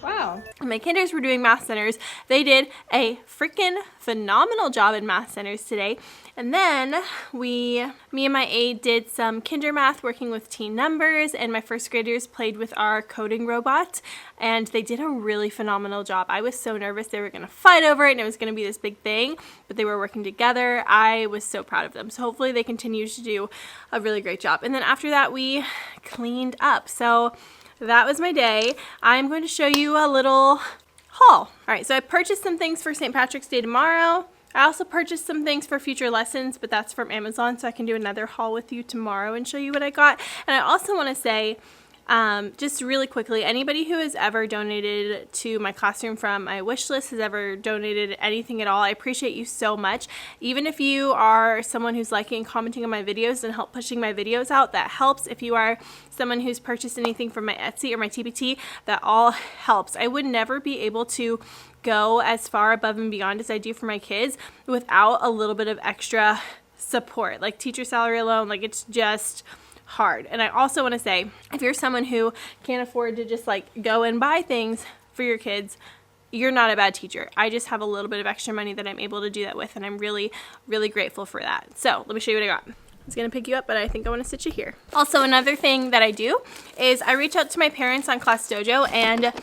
Wow. My kinders were doing math centers. They did a freaking phenomenal job in math centers today. And then me and my aide did some kinder math working with teen numbers, and my first graders played with our coding robot, and they did a really phenomenal job. I was so nervous they were going to fight over it and it was going to be this big thing, but they were working together. I was so proud of them. So hopefully they continue to do a really great job. And then after that, we cleaned up. So that was my day. I'm going to show you a little haul. All right, so I purchased some things for St. Patrick's Day tomorrow. I also purchased some things for future lessons, but that's from Amazon, so I can do another haul with you tomorrow and show you what I got. And I also want to say, just really quickly, anybody who has ever donated to my classroom from my wish list, has ever donated anything at all, I appreciate you so much. Even if you are someone who's liking and commenting on my videos and help pushing my videos out, that helps. If you are someone who's purchased anything from my Etsy or my TPT, that all helps. I would never be able to go as far above and beyond as I do for my kids without a little bit of extra support. Like teacher salary alone, like it's just hard. And I also want to say, if you're someone who can't afford to just like go and buy things for your kids, you're not a bad teacher. I just have a little bit of extra money that I'm able to do that with, and I'm really, really grateful for that. So let me show you what I got. I was going to pick you up, but I think I want to sit you here. Also, another thing that I do is I reach out to my parents on Class Dojo, and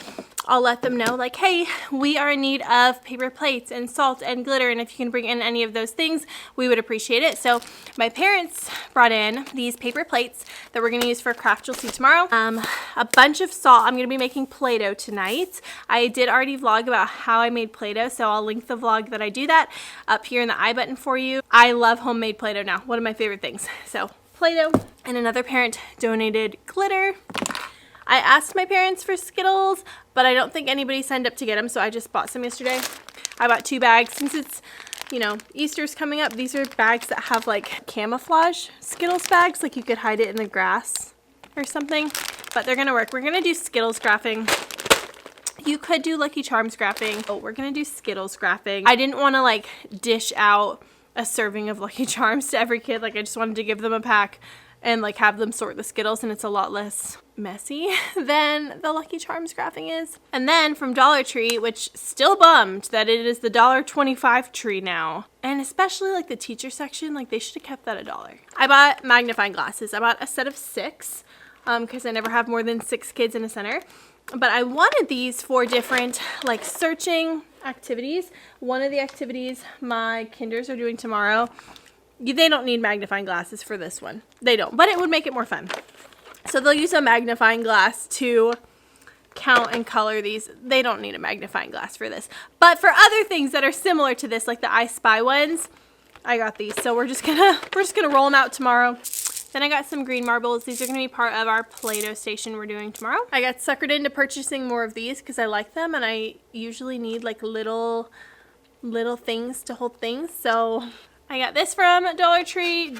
I'll let them know, like, hey, we are in need of paper plates and salt and glitter, and if you can bring in any of those things, we would appreciate it. So my parents brought in these paper plates that we're going to use for craft you'll see tomorrow. A bunch of salt. I'm going to be making Play-Doh tonight. I did already vlog about how I made Play-Doh, so I'll link the vlog that I do that up here in the I button for you. I love homemade Play-Doh now. One of my favorite things. So Play-Doh. And another parent donated glitter. I asked my parents for Skittles, but I don't think anybody signed up to get them, so I just bought some yesterday. I bought 2 bags. Since it's, you know, Easter's coming up, these are bags that have like camouflage Skittles bags, like you could hide it in the grass or something, but they're gonna work. We're gonna do Skittles graphing. You could do Lucky Charms graphing. Oh, we're gonna do Skittles graphing. I didn't wanna like dish out a serving of Lucky Charms to every kid. Like I just wanted to give them a pack and like have them sort the Skittles, and it's a lot less messy than the Lucky Charms graphing is. And then from Dollar Tree, which still bummed that it is the $1.25 tree now. And especially like the teacher section, like they should have kept that $1. I bought magnifying glasses. I bought a set of 6. because I never have more than 6 kids in a center. But I wanted these for different like searching activities. One of the activities my kinders are doing tomorrow, they don't need magnifying glasses for this one. They don't, but it would make it more fun. So they'll use a magnifying glass to count and color these. They don't need a magnifying glass for this. But for other things that are similar to this, like the I Spy ones, I got these. So we're just gonna roll them out tomorrow. Then I got some green marbles. These are gonna be part of our Play-Doh station we're doing tomorrow. I got suckered into purchasing more of these because I like them, and I usually need like little things to hold things. So I got this from Dollar Tree.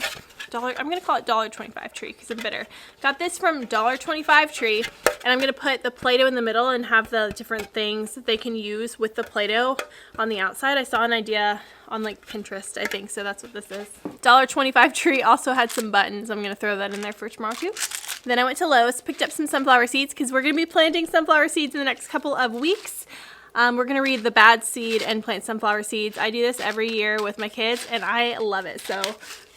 I'm gonna call it $1.25 Tree because I'm bitter. Got this from $1.25 Tree, and I'm gonna put the Play-Doh in the middle and have the different things that they can use with the Play-Doh on the outside. I saw an idea on like Pinterest, I think, so that's what this is. $1.25 Tree also had some buttons. I'm gonna throw that in there for tomorrow too. Then I went to Lowe's, picked up some sunflower seeds because we're gonna be planting sunflower seeds in the next couple of weeks. We're gonna read the bad seed and plant sunflower seeds. I do this every year with my kids and I love it. So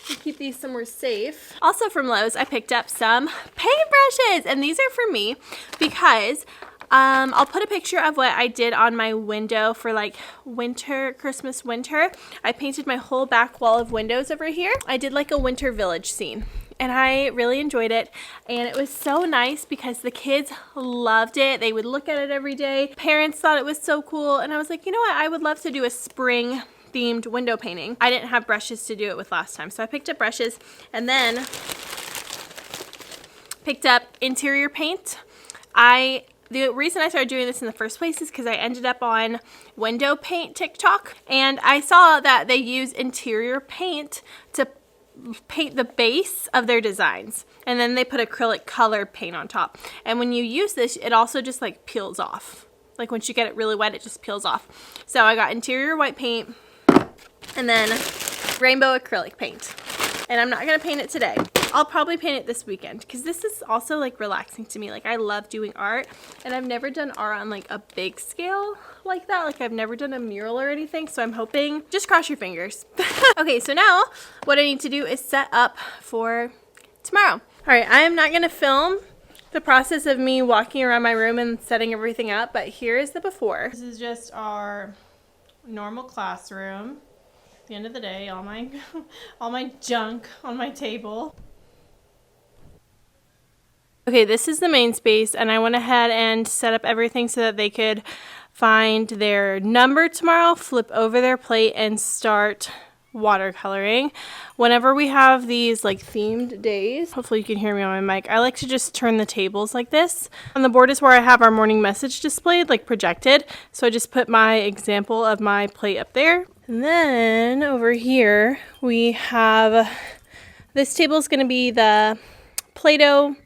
we'll keep these somewhere safe. Also from Lowe's, I picked up some paintbrushes, and these are for me because I'll put a picture of what I did on my window for like Christmas winter. I painted my whole back wall of windows over here. I did like a winter village scene. And I really enjoyed it, and it was so nice because the kids loved it. They would look at it every day. Parents thought it was so cool, and I was like, you know what, I would love to do a spring themed window painting. I didn't have brushes to do it with last time, so I picked up brushes and then picked up interior paint. The reason I started doing this in the first place is because I ended up on window paint TikTok, and I saw that they use interior paint to paint the base of their designs, and then they put acrylic colored paint on top. And when you use this, it also just like peels off. Like once you get it really wet, it just peels off. So I got interior white paint and then rainbow acrylic paint. And I'm not gonna paint it today. I'll probably paint it this weekend because this is also like relaxing to me. Like I love doing art, and I've never done art on like a big scale like that. Like I've never done a mural or anything, so I'm hoping, just cross your fingers. Okay, so now what I need to do is set up for tomorrow. All right, I am not gonna film the process of me walking around my room and setting everything up, but here is the before. This is just our normal classroom. At the end of the day, all my junk on my table. Okay, this is the main space, and I went ahead and set up everything so that they could find their number tomorrow, flip over their plate, and start watercoloring. Whenever we have these like themed days, hopefully you can hear me on my mic, I like to just turn the tables like this. On the board is where I have our morning message displayed, like projected. So I just put my example of my plate up there. And then over here we have, this table is going to be the Play-Doh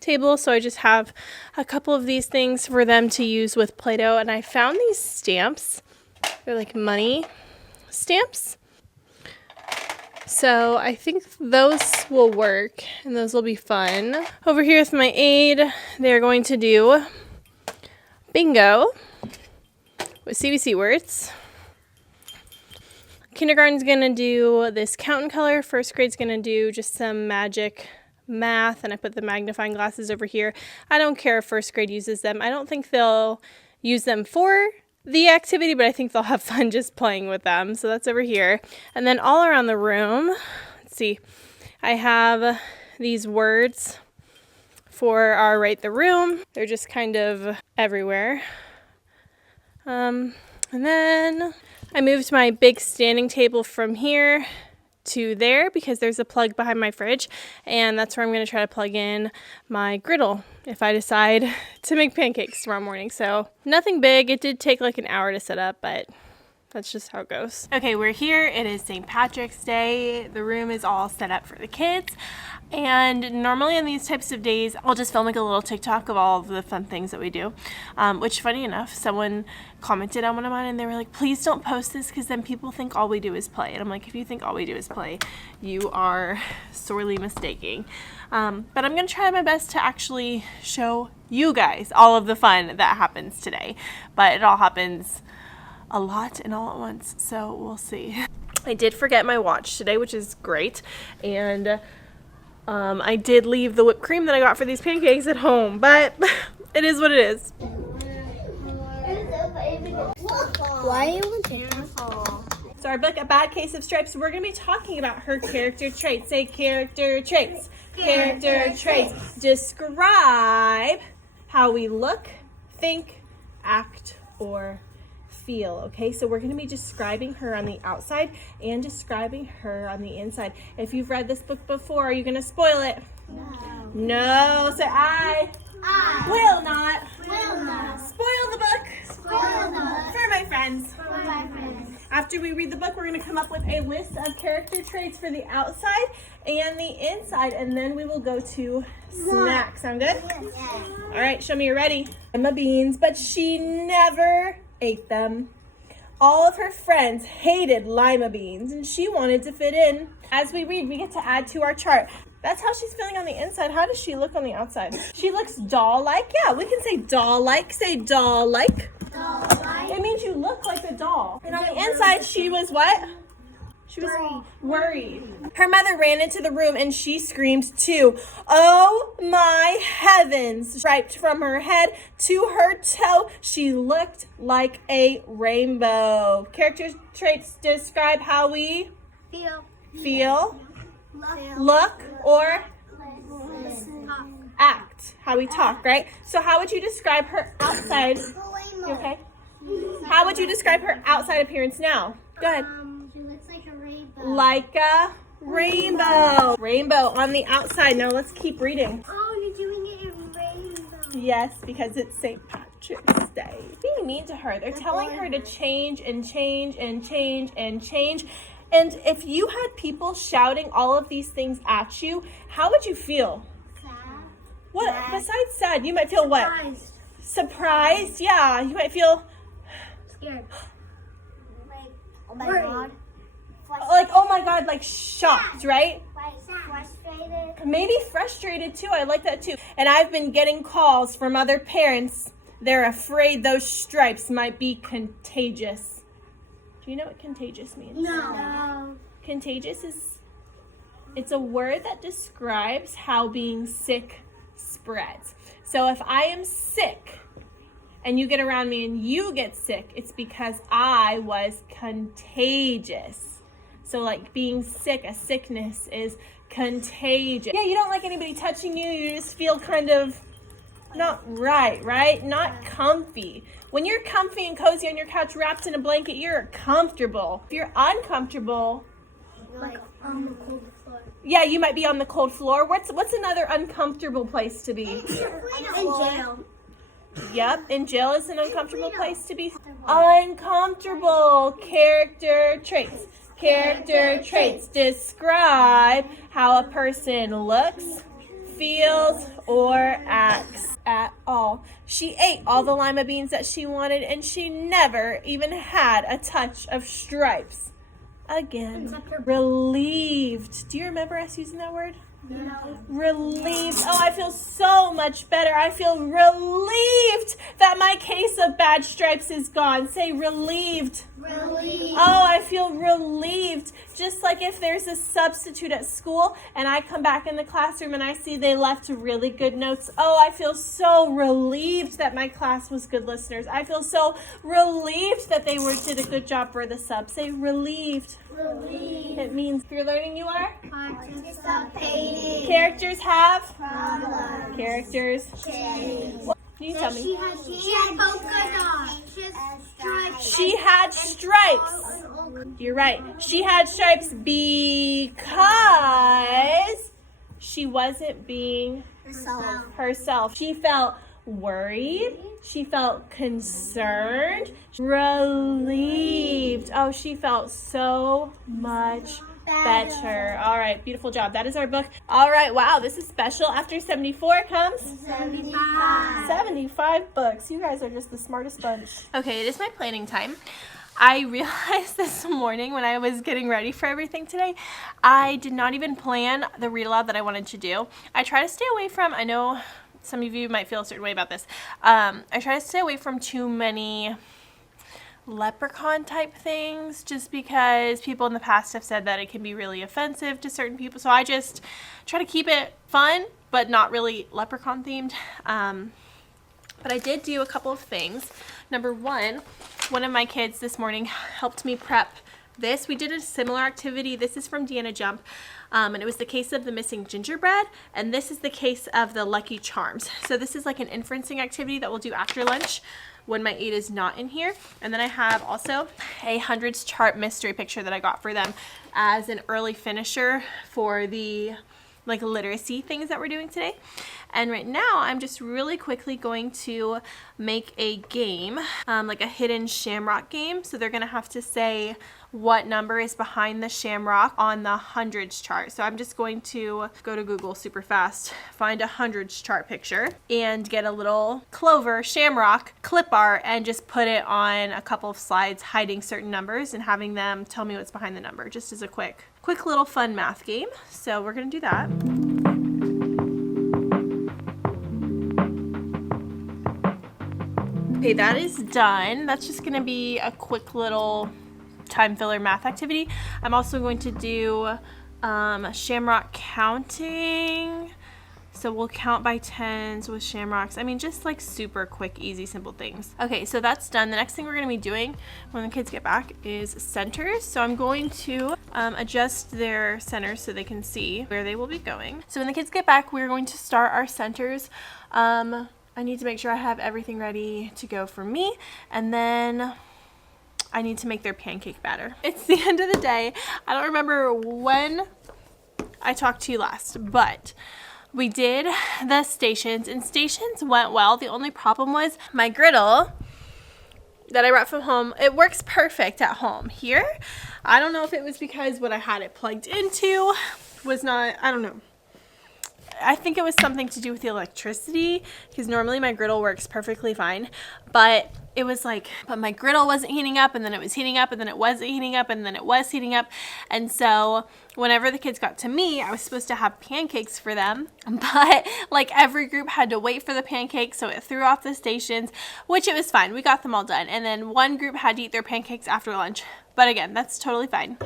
table, so I just have a couple of these things for them to use with Play-Doh, and I found these stamps. They're like money stamps. So I think those will work, and those will be fun. Over here with my aide, they're going to do bingo with CVC words. Kindergarten's gonna do this count and color. First grade's gonna do just some magic math, and I put the magnifying glasses over here. I don't care if first grade uses them. I don't think they'll use them for the activity, but I think they'll have fun just playing with them. So that's over here. And then all around the room, let's see, I have these words for our Write the Room. They're just kind of everywhere. And then I moved my big standing table from here to there because there's a plug behind my fridge, and that's where I'm going to try to plug in my griddle if I decide to make pancakes tomorrow morning. So nothing big. It did take like an hour to set up, but that's just how it goes. Okay, we're here. It is St. Patrick's Day. The room is all set up for the kids. And normally on these types of days, I'll just film like a little TikTok of all of the fun things that we do. Which, funny enough, someone commented on one of mine and they were like, please don't post this because then people think all we do is play. And I'm like, if you think all we do is play, you are sorely mistaken. But I'm going to try my best to actually show you guys all of the fun that happens today. But it all happens a lot and all at once, so we'll see. I did forget my watch today, which is great, and I did leave the whipped cream that I got for these pancakes at home, but it is what it is. Why are you on TikTok? So our book, A Bad Case of Stripes, we're going to be talking about her character traits. Say character traits. Character traits. Describe how we look, think, act, or feel. Okay, so we're going to be describing her on the outside and describing her on the inside. If you've read this book before, are you going to spoil it? No. Say I will not spoil the book for my friends. After we read the book, we're going to come up with a list of character traits for the outside and the inside, and then we will go to snacks. Sound good? All right, show me you're ready. Lima beans, but she never ate them. All of her friends hated lima beans, and she wanted to fit in. As we read, we get to add to our chart. That's how she's feeling on the inside. How does she look on the outside? She looks doll-like. Yeah, we can say doll-like. Say doll-like. It means you look like a doll. And on the inside, she was what? She was worried. Her mother ran into the room and she screamed too. Oh my heavens! Striped from her head to her toe, she looked like a rainbow. Character traits describe how we feel, look, or act. How we talk, right? So how would you describe her outside? You okay? How would you describe her outside appearance now? Go ahead. She looks like a rainbow. Like a rainbow. Rainbow on the outside. Now let's keep reading. Oh, you're doing it in rainbow. Yes, because it's St. Patrick's Day. Being mean to her. They're telling her to change and change and change and change. And if you had people shouting all of these things at you, how would you feel? Sad. What? Besides sad, you might feel what? Surprised. Yeah, you might feel Scared. Like, oh my god. like, oh my god, like shocked, right? Like, frustrated. Maybe frustrated too. I like that too. And I've been getting calls from other parents. They're afraid those stripes might be contagious. Do you know what contagious means? No. Contagious it's a word that describes how being sick spreads. So if I am sick and you get around me and you get sick, it's because I was contagious. So like being sick, a sickness is contagious. Yeah, you don't like anybody touching you. You just feel kind of not right? Not comfy. When you're comfy and cozy on your couch wrapped in a blanket, you're comfortable. If you're uncomfortable, Like on the cold floor. yeah, you might be on the cold floor. What's another uncomfortable place to be? In jail. Yep, in jail is an uncomfortable place to be. Uncomfortable. Character traits. Character traits describe how a person looks, feels, or acts at all. She ate all the lima beans that she wanted, and she never even had a touch of stripes. Again, relieved. Do you remember us using that word? No. Relieved. Oh, I feel so much better. I feel relieved that my case of bad stripes is gone. Say relieved. Relieved. Oh, I feel relieved. Just like if there's a substitute at school and I come back in the classroom and I see they left really good notes. Oh, I feel so relieved that my class was good listeners. I feel so relieved that they did a good job for the sub. Say relieved. Relieved. It means if you're learning, you are. Participating. Characters have. Problems. Characters. Change. You tell me. She had polka dots. She had stripes. She had stripes. You're right. She had stripes because she wasn't being herself. She felt worried. She felt concerned. Relieved. Oh, she felt so much better. All right, beautiful job. That is our book. All right, wow, this is special. After 74 comes 75. 75 books. You guys are just the smartest bunch. Okay, it is my planning time. I realized this morning when I was getting ready for everything today, I did not even plan the read aloud that I wanted to do. I try to stay away from, I know some of you might feel a certain way about this, I try to stay away from too many leprechaun type things, just because people in the past have said that it can be really offensive to certain people. So I just try to keep it fun, but not really leprechaun themed. But I did do a couple of things. Number one of my kids this morning helped me prep this. We did a similar activity. This is from Deanna Jump. And it was the case of the missing gingerbread, and this is the case of the Lucky Charms. So this is like an inferencing activity that we'll do after lunch when my aide is not in here. And then I have also a hundreds chart mystery picture that I got for them as an early finisher for the like literacy things that we're doing today. And right now I'm just really quickly going to make a game, like a hidden shamrock game. So they're gonna have to say what number is behind the shamrock on the hundreds chart. So I'm just going to go to Google super fast, find a hundreds chart picture, and get a little clover shamrock clip art and just put it on a couple of slides hiding certain numbers and having them tell me what's behind the number, just as a quick little fun math game. So we're gonna do that. Okay, that is done. That's just gonna be a quick little time filler math activity. I'm also going to do shamrock counting. So we'll count by tens with shamrocks. I mean, just like super quick, easy, simple things. Okay, so that's done. The next thing we're gonna be doing when the kids get back is centers. So I'm going to adjust their centers so they can see where they will be going. So when the kids get back, we're going to start our centers. I need to make sure I have everything ready to go for me, and then I need to make their pancake batter. It's the end of the day. I don't remember when I talked to you last, but we did the stations, and stations went well. The only problem was my griddle that I brought from home. It works perfect at home. Here, I don't know if it was because what I had it plugged into was not, I don't know. I think it was something to do with the electricity, because normally my griddle works perfectly fine, but it was like, but my griddle wasn't heating up, and then it was heating up, and then it wasn't heating up, and then it was heating up. And so whenever the kids got to me, I was supposed to have pancakes for them, but like every group had to wait for the pancakes, so it threw off the stations, which it was fine. We got them all done. And then one group had to eat their pancakes after lunch. But again, that's totally fine.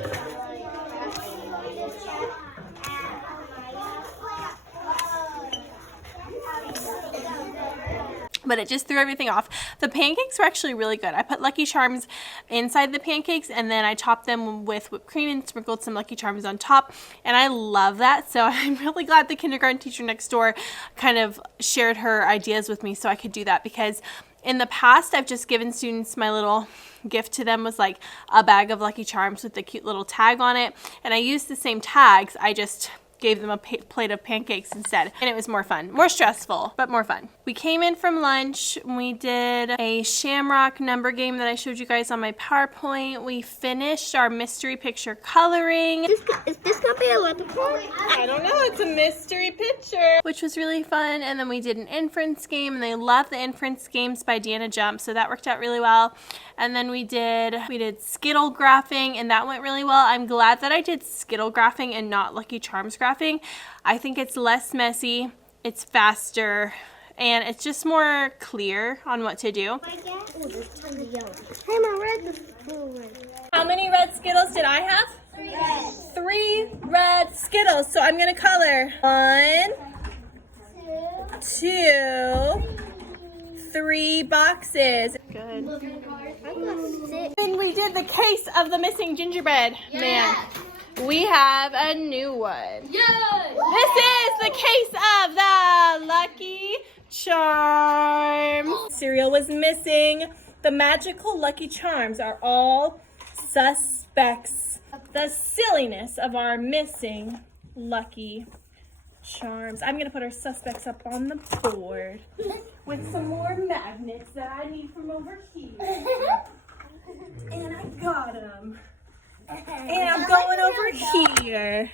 But it just threw everything off. The pancakes were actually really good. I put Lucky Charms inside the pancakes, and then I topped them with whipped cream and sprinkled some Lucky Charms on top, and I love that. So I'm really glad the kindergarten teacher next door kind of shared her ideas with me so I could do that, because in the past I've just given students, my little gift to them was like a bag of Lucky Charms with the cute little tag on it, and I used the same tags. I just gave them a plate of pancakes instead, and it was more fun, more stressful, but more fun. We came in from lunch, we did a shamrock number game that I showed you guys on my PowerPoint. We finished our mystery picture coloring. Is this gonna be a leprechaun? I don't know, it's a mystery picture, which was really fun. And then we did an inference game, and they love the inference games by Deanna Jump, so that worked out really well. And then we did Skittle graphing, and that went really well. I'm glad that I did Skittle graphing and not Lucky Charms graphing. I think it's less messy, it's faster, and it's just more clear on what to do. Hey, my red. How many red Skittles did I have? 3 red Skittles. So I'm gonna color 1, 2, 3 boxes. Good. And we did the case of the missing gingerbread man. We have a new one. Yes! This is the case of the Lucky Charms. Cereal was missing. The magical Lucky Charms are all suspects. The silliness of our missing Lucky Charms. I'm gonna put our suspects up on the board with some more magnets that I need from over here. And I got them. And I'm going over here.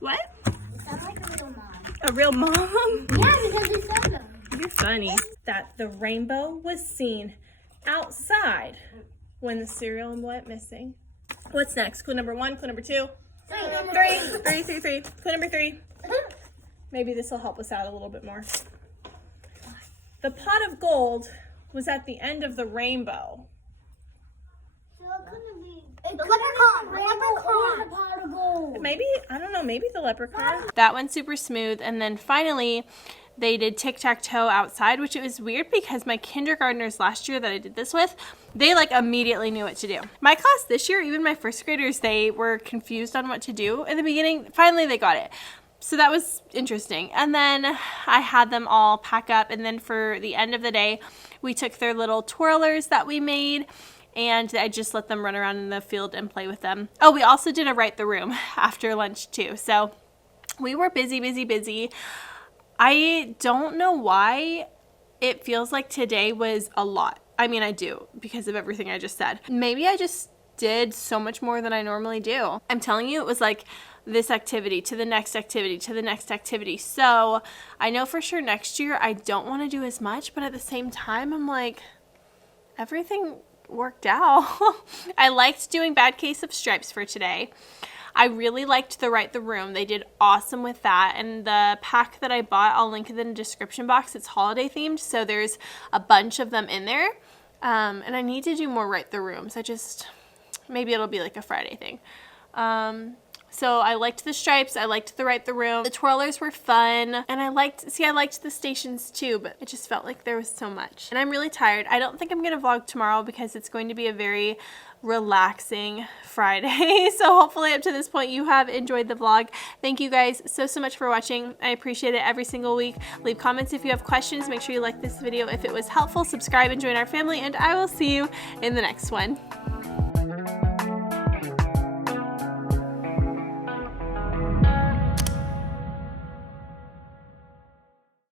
What? Sounds like a little mom. A real mom? Yeah, because we saw them. You're funny. That the rainbow was seen outside when the cereal went missing. What's next? Clue number 1, clue number 2. 3. Clue number 3. Maybe this will help us out a little bit more. The pot of gold was at the end of the rainbow. The leprechaun. Maybe, I don't know, maybe the leprechaun. That went super smooth. And then finally, they did tic-tac-toe outside, which it was weird because my kindergartners last year that I did this with, they like immediately knew what to do. My class this year, even my first graders, they were confused on what to do in the beginning. Finally, they got it. So that was interesting. And then I had them all pack up. And then for the end of the day, we took their little twirlers that we made and I just let them run around in the field and play with them. Oh, we also did a Write the Room after lunch too. So we were busy, busy, busy. I don't know why it feels like today was a lot. I mean, I do because of everything I just said. Maybe I just did so much more than I normally do. I'm telling you, it was like this activity to the next activity to the next activity. So I know for sure next year I don't want to do as much, but at the same time, I'm like, everything worked out. I liked doing Bad Case of Stripes for today. I really liked the Write the Room. They did awesome with that. And the pack that I bought, I'll link it in the description box. It's holiday themed, so there's a bunch of them in there. And I need to do more Write the Rooms. Maybe it'll be like a Friday thing. So I liked the stripes, I liked the Write the Room, the twirlers were fun, and I liked the stations too, but it just felt like there was so much. And I'm really tired. I don't think I'm gonna vlog tomorrow because it's going to be a very relaxing Friday. So hopefully up to this point you have enjoyed the vlog. Thank you guys so much for watching. I appreciate it every single week. Leave comments if you have questions. Make sure you like this video if it was helpful. Subscribe and join our family, and I will see you in the next one.